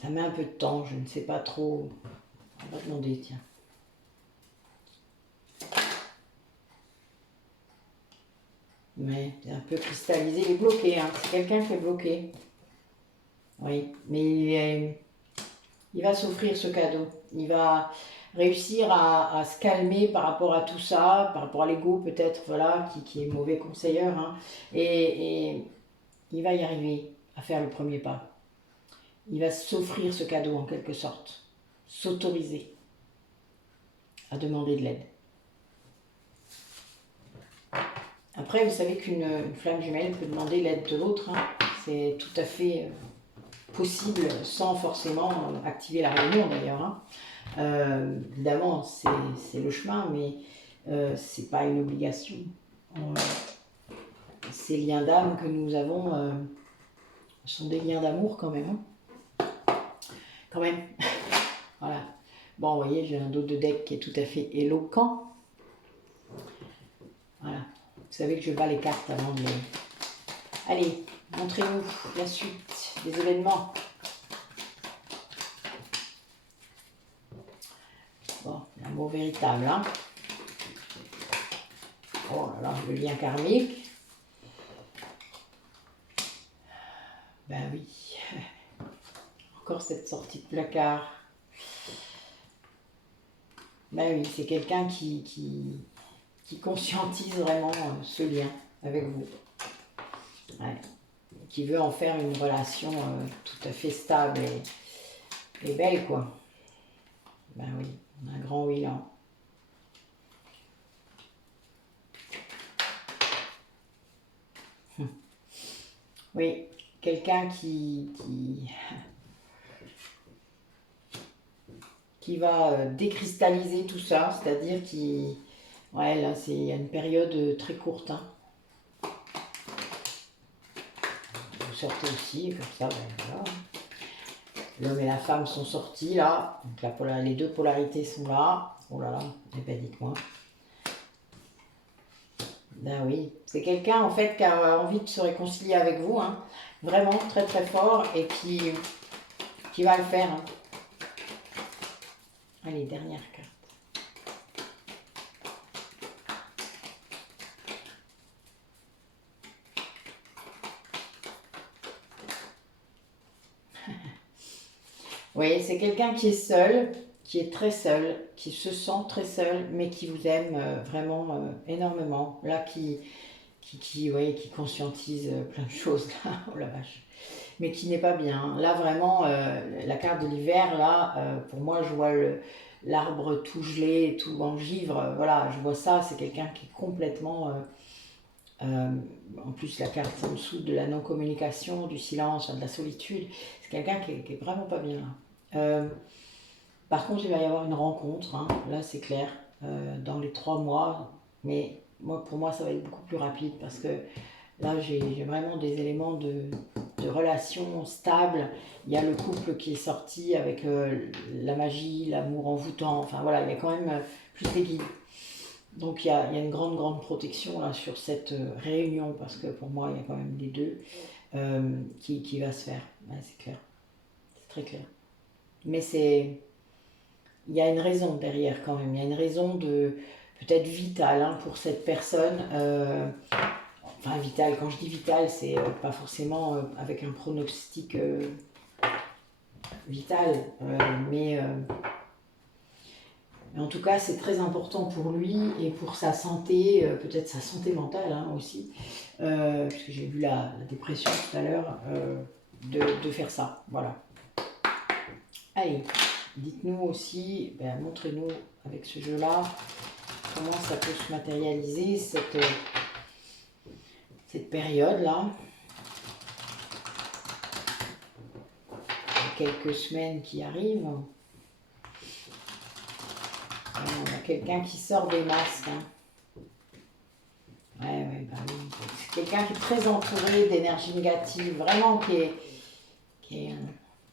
ça met un peu de temps, je ne sais pas trop, on va demander, tiens. Mais c'est un peu cristallisé, il est bloqué, hein. C'est quelqu'un qui est bloqué. Oui, mais il va s'offrir ce cadeau. Il va réussir à se calmer par rapport à tout ça, par rapport à l'ego peut-être, voilà, qui est mauvais conseilleur. Hein. Et il va y arriver à faire le premier pas. Il va s'offrir ce cadeau en quelque sorte. S'autoriser à demander de l'aide. Après, vous savez qu'une flamme jumelle peut demander l'aide de l'autre. Hein. C'est tout à fait possible sans forcément activer la réunion d'ailleurs. Hein. Évidemment, c'est le chemin, mais c'est pas une obligation. Ces liens d'âme que nous avons sont des liens d'amour quand même. Hein. Quand même. Voilà. Bon, vous voyez, j'ai un dos de deck qui est tout à fait éloquent. Voilà. Vous savez que je bats les cartes avant de les... Allez, montrez-nous la suite des événements. Bon, l'amour véritable, hein. Oh là là, le lien karmique. Ben oui. Encore cette sortie de placard. Ben oui, c'est quelqu'un qui conscientise vraiment ce lien avec vous. Ouais. Qui veut en faire une relation tout à fait stable et belle, quoi. Ben oui, un grand oui là. Oui, quelqu'un qui va décristalliser tout ça, c'est-à-dire qui... Ouais, là, c'est une période très courte. Hein. Vous sortez aussi, comme ça, ben voilà. L'homme et la femme sont sortis, là. Donc les deux polarités sont là. Oh là là, eh ben dites-moi. Ben oui, c'est quelqu'un, en fait, qui a envie de se réconcilier avec vous, hein. Vraiment, très très fort, et qui va le faire. Hein. Allez, dernière carte. voyez, c'est quelqu'un qui est seul, qui est très seul, qui se sent très seul, mais qui vous aime vraiment énormément. Là, ouais, qui conscientise plein de choses, là, oh la vache. Mais qui n'est pas bien. Là, vraiment, la carte de l'hiver, là, pour moi, je vois l'arbre tout gelé, tout en givre. Voilà, je vois ça, c'est quelqu'un qui est complètement... en plus, la carte en dessous de la non-communication, du silence, de la solitude. C'est quelqu'un qui est vraiment pas bien là. Par contre, il va y avoir une rencontre, hein, là c'est clair, dans les 3 mois. Mais moi, pour moi, ça va être beaucoup plus rapide parce que là, j'ai vraiment des éléments de relation stable. Il y a le couple qui est sorti avec la magie, l'amour envoûtant. Enfin voilà, il y a quand même plus les guides. Donc il y a une grande, grande protection là sur cette réunion parce que pour moi, il y a quand même les deux qui va se faire. Ouais, c'est clair. C'est très clair. Mais il y a une raison derrière quand même. Il y a une raison de peut-être vitale hein, pour cette personne. Enfin, vitale, quand je dis vitale, c'est pas forcément avec un pronostic vital, mais en tout cas, c'est très important pour lui et pour sa santé, peut-être sa santé mentale hein, aussi, puisque j'ai vu la dépression tout à l'heure, de faire ça. Voilà. Allez, dites-nous aussi, montrez-nous avec ce jeu-là, comment ça peut se matérialiser, cette période-là. Quelques semaines qui arrivent. On a quelqu'un qui sort des masques. Hein. Ouais, bah oui. C'est quelqu'un qui est très entouré d'énergie négative, vraiment qui est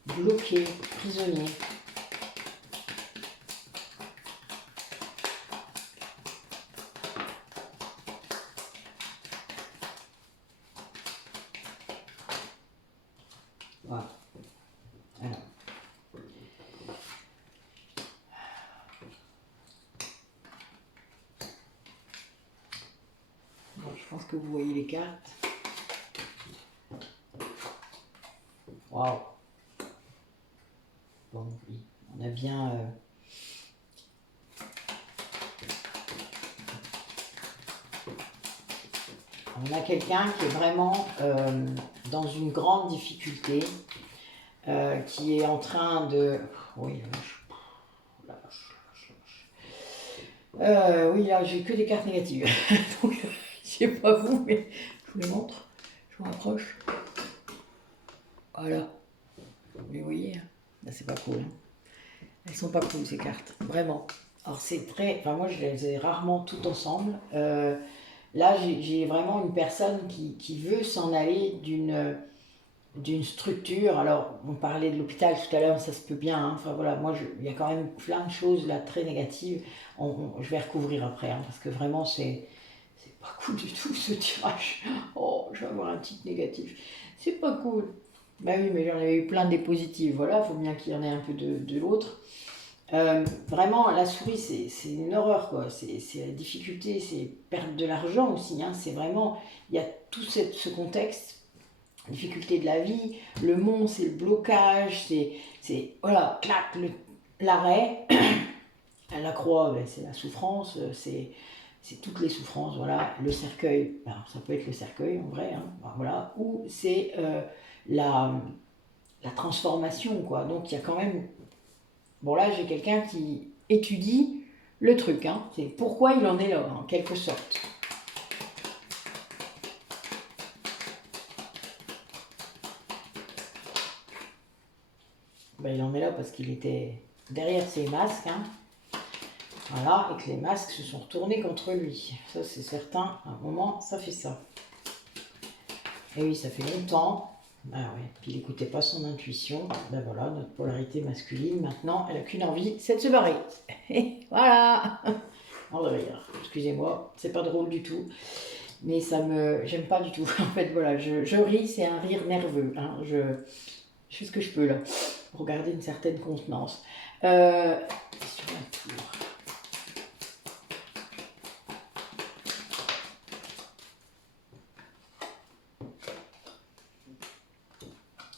bloqué, prisonnier. Voilà. Alors. Bon, je pense que vous voyez les cartes. Waouh. Bon, oui, on a bien... on a quelqu'un qui est vraiment dans une grande difficulté, qui est en train de... Oui, la vache. Oui, là, j'ai que des cartes négatives. Donc, je sais pas vous, mais je vous les montre. Je vous rapproche. Voilà. Mais vous voyez, là, c'est pas cool. Hein. Elles sont pas cool, ces cartes. Vraiment. Alors, c'est très... Enfin, moi, je les ai rarement toutes ensemble. Là, j'ai vraiment une personne qui veut s'en aller d'une structure. Alors, on parlait de l'hôpital tout à l'heure, ça se peut bien. Hein. Enfin, voilà, moi, il y a quand même plein de choses là très négatives. Je vais recouvrir après, hein, parce que vraiment, c'est pas cool du tout ce tirage. Oh, je vais avoir un titre négatif. C'est pas cool. Bah oui, mais j'en avais eu plein des positifs. Voilà, il faut bien qu'il y en ait un peu de l'autre. Vraiment, la souris, c'est une horreur, quoi. C'est la difficulté, c'est perdre de l'argent aussi. Hein. C'est vraiment, il y a tout ce contexte, difficulté de la vie. Le mont, c'est le blocage, voilà, clac, l'arrêt. La croix, c'est la souffrance, c'est toutes les souffrances, voilà. Le cercueil, ça peut être le cercueil en vrai, hein, voilà. Ou c'est la transformation, quoi. Donc il y a quand même... Bon là, j'ai quelqu'un qui étudie le truc, hein. C'est pourquoi il en est là, en quelque sorte. Il en est là parce qu'il était derrière ses masques, hein. Voilà, et que les masques se sont retournés contre lui. Ça, c'est certain, à un moment, ça fait ça. Et oui, ça fait longtemps. Ah ouais, puis il n'écoutait pas son intuition. Ben voilà, notre polarité masculine, maintenant, elle n'a qu'une envie, c'est de se barrer. Voilà. On va rire. Excusez-moi, c'est pas drôle du tout. Mais j'aime pas du tout. En fait, voilà, je ris, c'est un rire nerveux. Hein. Je fais ce que je peux là, pour garder une certaine contenance. Sur la tour.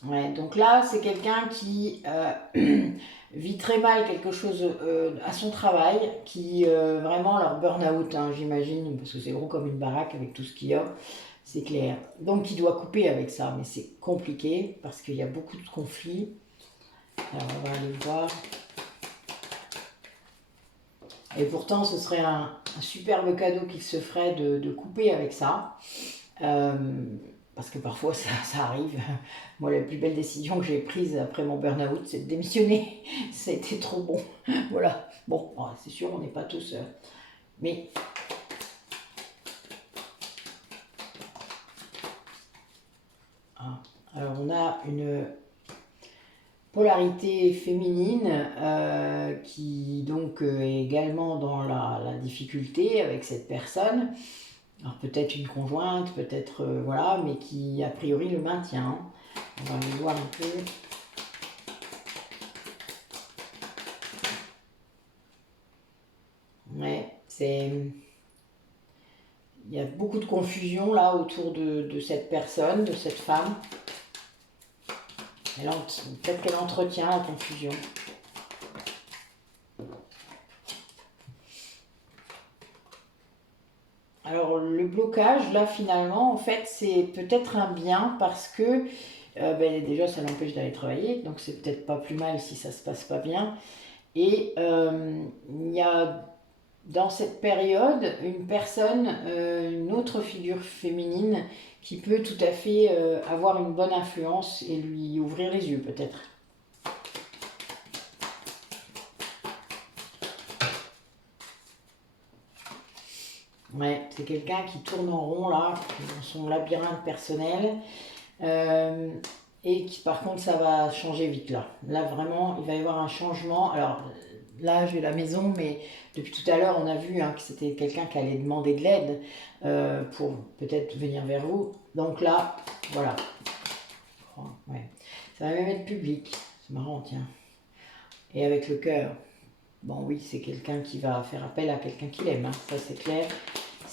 Ouais, donc là, c'est quelqu'un qui vit très mal quelque chose à son travail, qui vraiment, alors burn-out, hein, j'imagine, parce que c'est gros comme une baraque avec tout ce qu'il y a, c'est clair. Donc il doit couper avec ça, mais c'est compliqué parce qu'il y a beaucoup de conflits. Alors on va aller voir. Et pourtant, ce serait un superbe cadeau qu'il se ferait de couper avec ça. Euh, Parce que parfois ça arrive. Moi, la plus belle décision que j'ai prise après mon burn-out, c'est de démissionner. C'était trop bon. Voilà. Bon, c'est sûr, on n'est pas tous. Mais ah, alors, on a une polarité féminine qui donc est également dans la difficulté avec cette personne. Alors peut-être une conjointe, peut-être voilà, mais qui a priori le maintient. On va aller voir un peu. Ouais, c'est. Il y a beaucoup de confusion là autour de cette personne, de cette femme. Peut-être qu'elle entretient la confusion. Alors le blocage, là finalement, en fait, c'est peut-être un bien parce que déjà ça l'empêche d'aller travailler, donc c'est peut-être pas plus mal si ça se passe pas bien. Et il y a dans cette période une personne, une autre figure féminine qui peut tout à fait avoir une bonne influence et lui ouvrir les yeux peut-être. Ouais, c'est quelqu'un qui tourne en rond là, dans son labyrinthe personnel. Euh, et qui par contre ça va changer vite là. Là vraiment il va y avoir un changement. Alors là j'ai la maison mais depuis tout à l'heure on a vu que c'était quelqu'un qui allait demander de l'aide pour peut-être venir vers vous. Donc là voilà. Ouais. Ça va même être public. C'est marrant tiens. Et avec le cœur. Bon oui c'est quelqu'un qui va faire appel à quelqu'un qu'il aime. Ça c'est clair.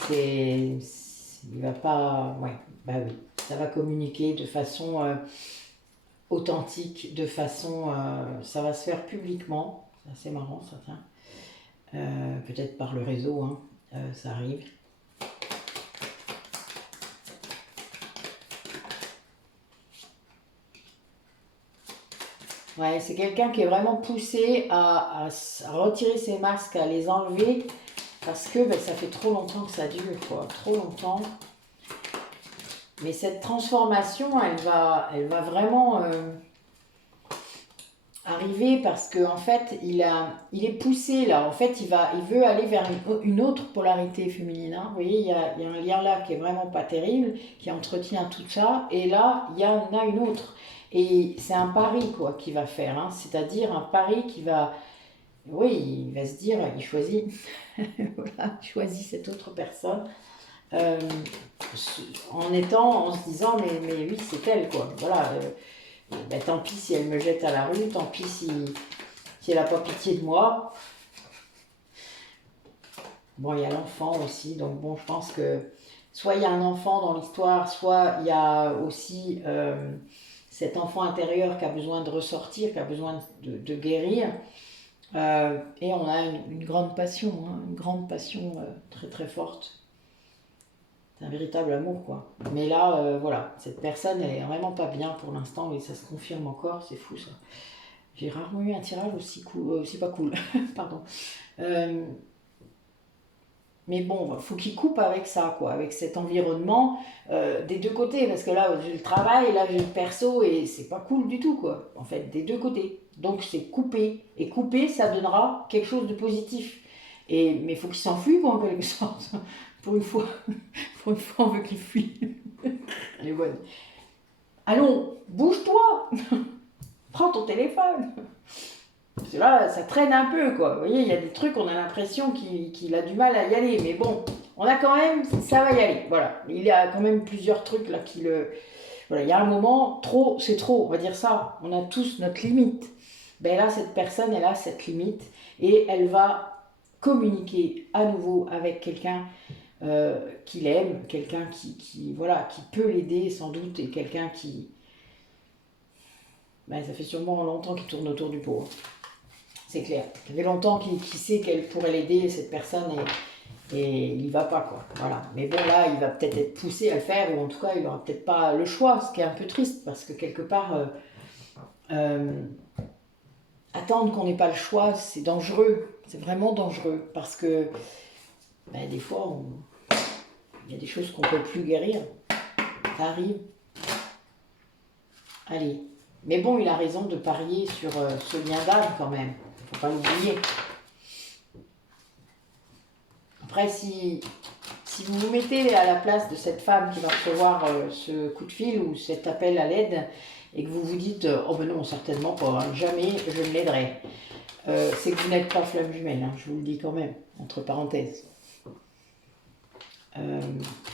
Il va pas. Ouais bah oui. Ça va communiquer de façon authentique, de façon. Ça va se faire publiquement. C'est assez marrant ça, tiens. Peut-être par le réseau, hein, ça arrive. Ouais, c'est quelqu'un qui est vraiment poussé à retirer ses masques, à les enlever, parce que ça fait trop longtemps que ça dure, quoi. Trop longtemps. Mais cette transformation, elle va vraiment arriver parce qu'en fait, il est poussé là. En fait, il veut aller vers une autre polarité féminine. Hein. Vous voyez, il y a un lien là qui est vraiment pas terrible, qui entretient tout ça. Et là, il y en a une autre. Et c'est un pari quoi qu'il va faire. Hein. C'est-à-dire un pari qui va. Oui, il va se dire, il choisit. Voilà, il choisit cette autre personne. euh, en se disant, mais oui, c'est elle quoi. Voilà. Tant pis si elle me jette à la rue, tant pis si elle n'a pas pitié de moi. Bon, il y a l'enfant aussi, donc bon, je pense que soit il y a un enfant dans l'histoire, soit il y a aussi cet enfant intérieur qui a besoin de ressortir, qui a besoin de guérir. Et on a une grande passion, hein, une grande passion très très forte. C'est un véritable amour, quoi. Mais là, voilà, cette personne, elle est vraiment pas bien pour l'instant, et ça se confirme encore, c'est fou ça. J'ai rarement eu un tirage aussi cool, aussi pas cool, pardon. Euh, mais bon, faut qu'il coupe avec ça, quoi, avec cet environnement des deux côtés, parce que là, j'ai le travail, là, j'ai le perso, et c'est pas cool du tout, quoi, en fait, des deux côtés. Donc, c'est couper. Et couper, ça donnera quelque chose de positif. Mais il faut qu'il s'enfuit, quoi, en quelque sorte. Pour une fois. Pour une fois, on veut qu'il fuit. Elle est bonne. Allons, bouge-toi. Prends ton téléphone. Parce que là, ça traîne un peu, quoi. Vous voyez, il y a des trucs, on a l'impression qu'il a du mal à y aller. Mais bon, on a quand même, ça va y aller. Voilà. Il y a quand même plusieurs trucs là qui le. Voilà, il y a un moment, trop, c'est trop, on va dire ça. On a tous notre limite. Ben là, cette personne, elle a cette limite et elle va communiquer à nouveau avec quelqu'un qu'il aime, quelqu'un voilà, qui peut l'aider sans doute et quelqu'un Ben, ça fait sûrement longtemps qu'il tourne autour du pot. Hein. C'est clair. Ça fait longtemps qu'il sait qu'elle pourrait l'aider, cette personne, et il n'y va pas, quoi. Voilà. Mais bon, là, il va peut-être être poussé à le faire, ou en tout cas, il n'aura peut-être pas le choix, ce qui est un peu triste, parce que quelque part, attendre qu'on n'ait pas le choix, c'est dangereux. C'est vraiment dangereux, parce que ben, des fois, il y a des choses qu'on ne peut plus guérir. Ça arrive. Allez. Mais bon, il a raison de parier sur ce lien d'âme, quand même. Il ne faut pas l'oublier. Après, si vous vous mettez à la place de cette femme qui va recevoir ce coup de fil ou cet appel à l'aide et que vous vous dites oh ben non, certainement pas, hein, jamais je ne l'aiderai, c'est que vous n'êtes pas flamme jumelle, hein, je vous le dis quand même, entre parenthèses.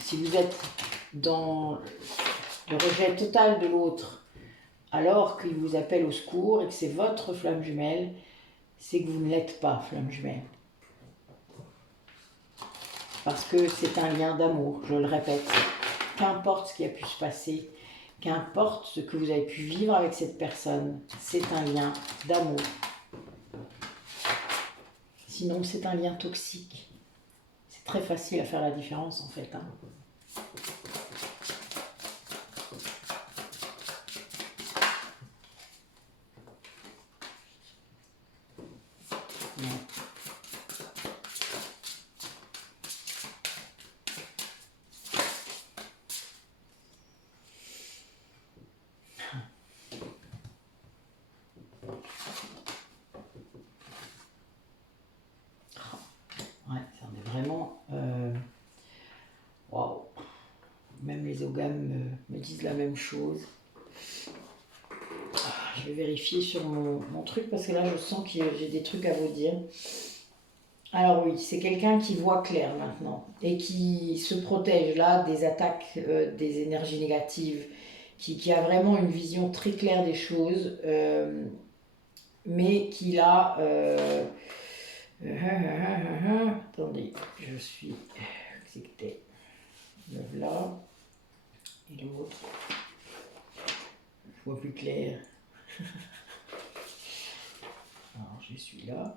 Si vous êtes dans le rejet total de l'autre alors qu'il vous appelle au secours et que c'est votre flamme jumelle, c'est que vous ne l'êtes pas flamme jumelle. Parce que c'est un lien d'amour, je le répète. Qu'importe ce qui a pu se passer, qu'importe ce que vous avez pu vivre avec cette personne, c'est un lien d'amour. Sinon, c'est un lien toxique. C'est très facile à faire la différence, en fait. Hein. Ouais. Ouais, ça en est vraiment... Waouh. Même les ogames me disent la même chose. Je vais vérifier sur mon truc parce que là, je sens que j'ai des trucs à vous dire. Alors oui, c'est quelqu'un qui voit clair maintenant et qui se protège là des attaques des énergies négatives, qui a vraiment une vision très claire des choses, mais qui a... attendez, je suis... C'était le là et l'autre. Je vois plus clair. Alors je suis là.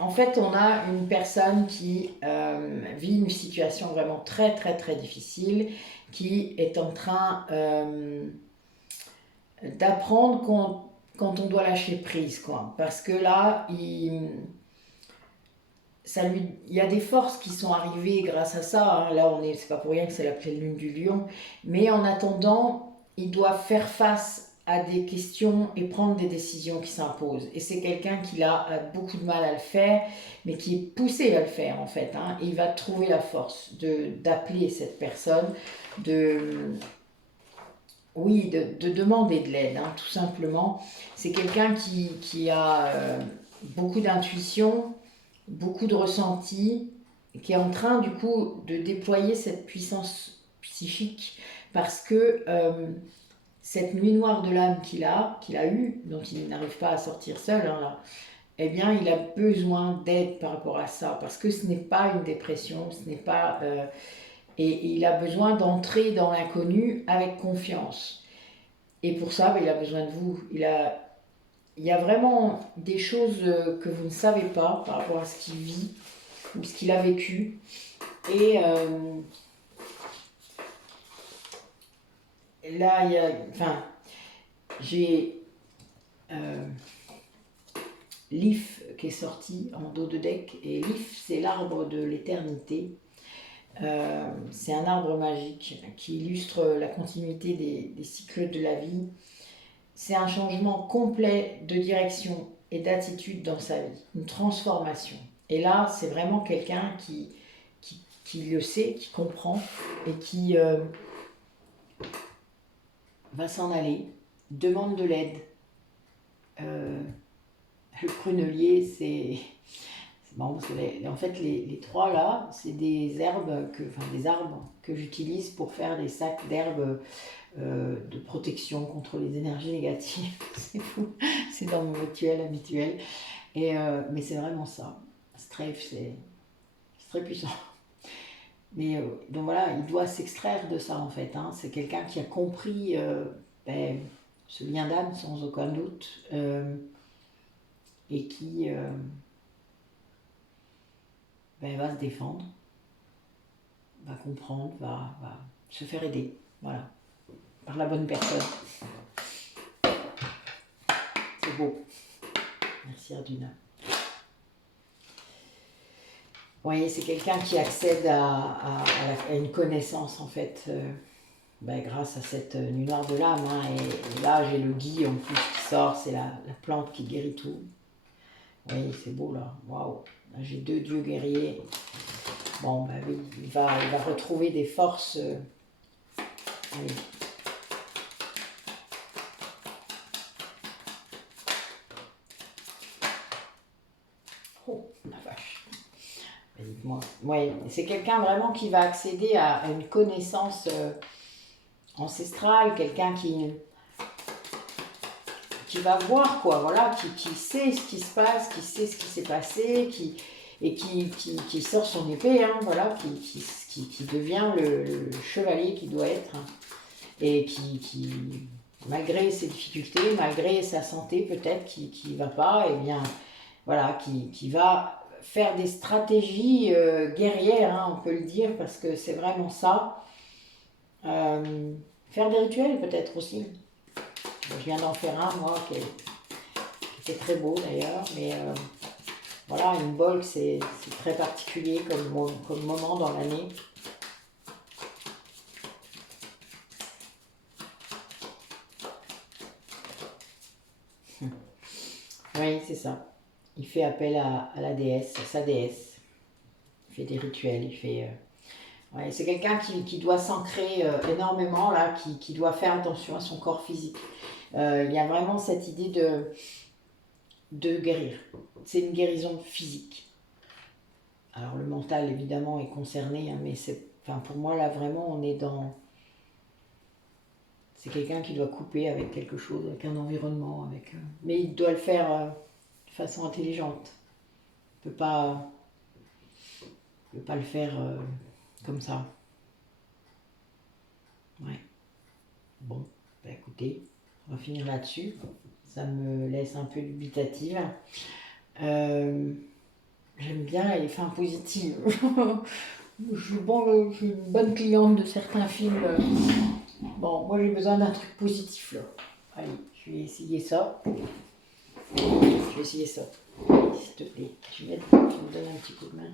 En fait, on a une personne qui vit une situation vraiment très très très difficile, qui est en train d'apprendre quand on doit lâcher prise, quoi. Parce que là, il y a des forces qui sont arrivées grâce à ça. Hein. Là, c'est pas pour rien que c'est la pleine lune du lion. Mais en attendant, il doit faire face à des questions et prendre des décisions qui s'imposent. Et c'est quelqu'un qui a beaucoup de mal à le faire, mais qui est poussé à le faire en fait. Hein. Et il va trouver la force d'appeler cette personne, oui, de demander de l'aide, hein, tout simplement. C'est quelqu'un qui a beaucoup d'intuition, beaucoup de ressenti, qui est en train du coup de déployer cette puissance psychique parce que cette nuit noire de l'âme qu'il a eue, dont il n'arrive pas à sortir seul, hein, là, eh bien il a besoin d'aide par rapport à ça parce que ce n'est pas une dépression, ce n'est pas... et il a besoin d'entrer dans l'inconnu avec confiance. Et pour ça, il a besoin de vous. Il y a vraiment des choses que vous ne savez pas par rapport à ce qu'il vit ou ce qu'il a vécu. Et là, j'ai Leaf qui est sorti en dos de deck. Et Leaf, c'est l'arbre de l'éternité. C'est un arbre magique qui illustre la continuité des cycles de la vie. C'est un changement complet de direction et d'attitude dans sa vie, une transformation. Et là, c'est vraiment quelqu'un qui le sait, qui comprend et qui va s'en aller, demande de l'aide. Le prunelier, c'est marrant parce que en fait, les trois là, c'est des arbres que j'utilise pour faire des sacs d'herbes de protection contre les énergies négatives. C'est fou, c'est dans mon rituel habituel. Mais c'est vraiment ça. C'est très puissant. Mais donc voilà, il doit s'extraire de ça en fait, hein. C'est quelqu'un qui a compris ben, ce lien d'âme sans aucun doute et qui ben, va se défendre, va comprendre, va se faire aider, voilà, par la bonne personne. C'est beau. Merci Arduna. Oui, c'est quelqu'un qui accède à une connaissance en fait, ben, grâce à cette nuit noire de l'âme. Hein, et là, j'ai le gui en plus qui sort, c'est la plante qui guérit tout. Oui, c'est beau là, waouh. J'ai 2 dieux guerriers. Bon, ben oui, il va retrouver des forces. Allez. Oh, la vache. Dites-moi. Ouais, c'est quelqu'un vraiment qui va accéder à une connaissance ancestrale, quelqu'un qui va voir quoi, voilà, qui sait ce qui se passe, qui sait ce qui s'est passé, qui sort son épée, hein, voilà, qui devient le chevalier qu'il doit être, hein, et qui, malgré ses difficultés, malgré sa santé peut-être qui va pas, et bien voilà, qui va faire des stratégies guerrières, hein, on peut le dire, parce que c'est vraiment ça. Faire des rituels peut-être aussi. Je viens d'en faire un, moi, qui était très beau d'ailleurs, mais voilà, une bolque, c'est très particulier comme moment dans l'année. Oui, c'est ça. Il fait appel à la déesse, à sa déesse. Il fait des rituels, il fait... ouais, c'est quelqu'un qui doit s'ancrer énormément, là, qui doit faire attention à son corps physique. Il y a vraiment cette idée de guérir. C'est une guérison physique. Alors le mental, évidemment, est concerné, hein, mais enfin, pour moi, là, vraiment, on est dans... C'est quelqu'un qui doit couper avec quelque chose, avec un environnement, mais il doit le faire de façon intelligente. Il ne peut pas le faire comme ça. Ouais. Bon, bah écoutez, on va finir là-dessus. Ça me laisse un peu dubitative. J'aime bien les fins positives. Je suis une bonne cliente de certains films. Bon, moi j'ai besoin d'un truc positif là. Allez, je vais essayer ça. Je vais essayer ça. S'il te plaît, tu me donnes un petit coup de main.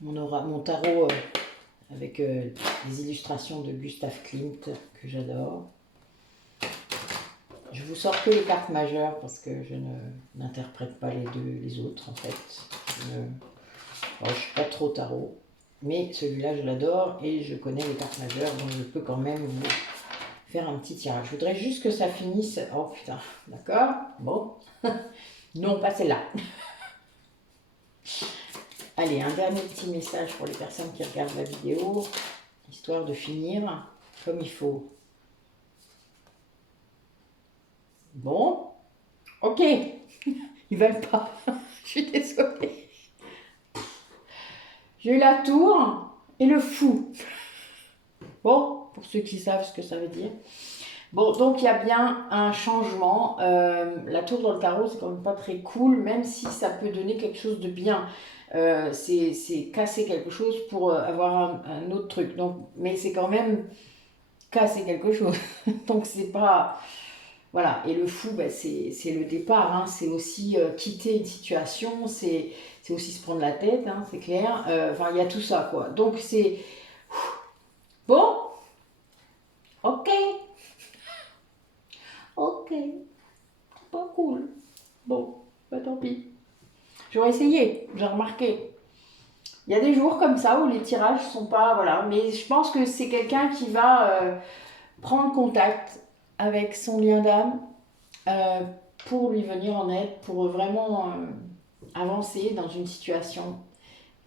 Mon tarot avec des illustrations de Gustav Klimt que j'adore. Je vous sors que les cartes majeures parce que je n'interprète pas les autres en fait. Je ne suis pas trop tarot, mais celui-là je l'adore et je connais les cartes majeures donc je peux quand même vous faire un petit tirage. Je voudrais juste que ça finisse. Oh putain, d'accord. Bon. Non, pas celle-là. Allez, un dernier petit message pour les personnes qui regardent la vidéo, histoire de finir comme il faut. Bon, ok, ils veulent pas. Je suis désolée. J'ai eu la tour et le fou. Bon, pour ceux qui savent ce que ça veut dire. Bon, donc il y a bien un changement. La tour dans le tarot, c'est quand même pas très cool, même si ça peut donner quelque chose de bien. C'est casser quelque chose pour avoir un autre truc. Donc, mais c'est quand même casser quelque chose. Donc c'est pas... Voilà, et le fou, ben, c'est le départ, hein. C'est aussi quitter une situation, c'est aussi se prendre la tête, hein, c'est clair. Enfin, il y a tout ça, quoi. Donc c'est... Bon, ok, ok, pas cool. Bon, bah tant pis. J'aurais essayé, j'ai remarqué. Il y a des jours comme ça où les tirages sont pas... Voilà, mais je pense que c'est quelqu'un qui va prendre contact avec son lien d'âme, euh, pour lui venir en aide, pour vraiment avancer dans une situation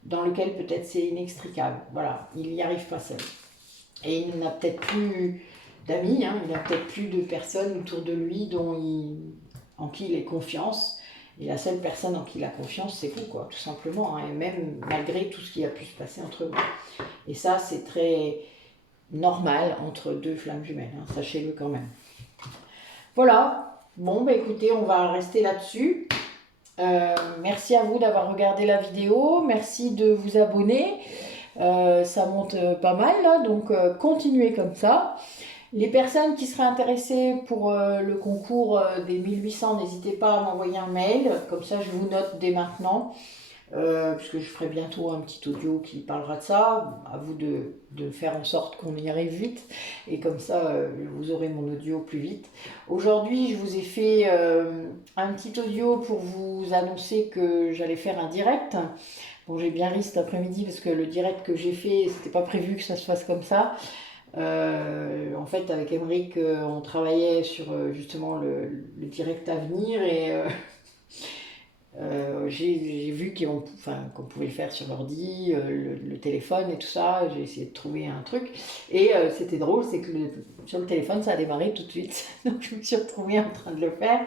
dans lequel peut-être c'est inextricable. Voilà, il n'y arrive pas seul. Et il n'a peut-être plus d'amis, hein, il n'a peut-être plus de personnes autour de lui en qui il ait confiance. Et la seule personne en qui il a confiance, c'est vous, quoi, tout simplement. Hein, et même malgré tout ce qui a pu se passer entre vous. Et ça, c'est très normal entre deux flammes jumelles, hein, sachez-le quand même. Voilà, bon, bah écoutez, on va rester là-dessus. Merci à vous d'avoir regardé la vidéo, merci de vous abonner. Ça monte pas mal là, donc continuez comme ça. Les personnes qui seraient intéressées pour le concours des 1800, n'hésitez pas à m'envoyer un mail, comme ça je vous note dès maintenant, puisque je ferai bientôt un petit audio qui parlera de ça. À vous de faire en sorte qu'on y arrive vite, et comme ça vous aurez mon audio plus vite. Aujourd'hui je vous ai fait un petit audio pour vous annoncer que j'allais faire un direct. Bon, j'ai bien ri cet après-midi parce que le direct que j'ai fait, c'était pas prévu que ça se fasse comme ça. En fait, avec Emeric, on travaillait sur justement le direct à venir et j'ai vu qu'on pouvait le faire sur l'ordi, le téléphone et tout ça. J'ai essayé de trouver un truc et c'était drôle, c'est que sur le téléphone, ça a démarré tout de suite. Donc je me suis retrouvée en train de le faire.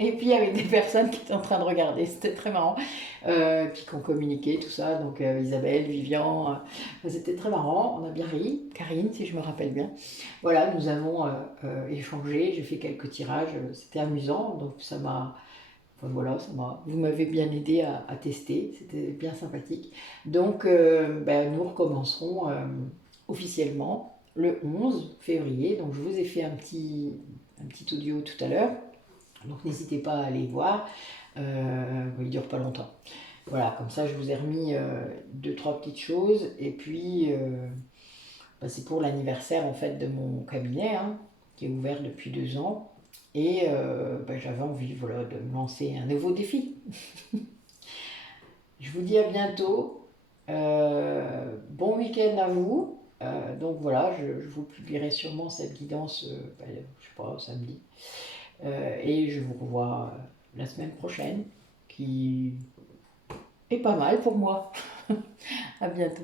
Et puis avec des personnes qui étaient en train de regarder, c'était très marrant. Puis qu'on communiquait, tout ça, donc Isabelle, Vivian, c'était très marrant, on a bien ri, Karine si je me rappelle bien. Voilà, nous avons échangé, j'ai fait quelques tirages, c'était amusant, donc ça m'a... Enfin, voilà, vous m'avez bien aidé à tester, c'était bien sympathique. Donc nous recommencerons officiellement le 11 février, donc je vous ai fait un petit audio tout à l'heure. Donc n'hésitez pas à aller voir, il ne dure pas longtemps. Voilà, comme ça je vous ai remis deux, trois petites choses. Et puis c'est pour l'anniversaire en fait de mon cabinet, hein, qui est ouvert depuis 2 ans. Et j'avais envie, voilà, de me lancer un nouveau défi. Je vous dis à bientôt. Bon week-end à vous. Donc voilà, je vous publierai sûrement cette guidance, je sais pas, samedi. Et je vous revois la semaine prochaine, qui est pas mal pour moi. À bientôt.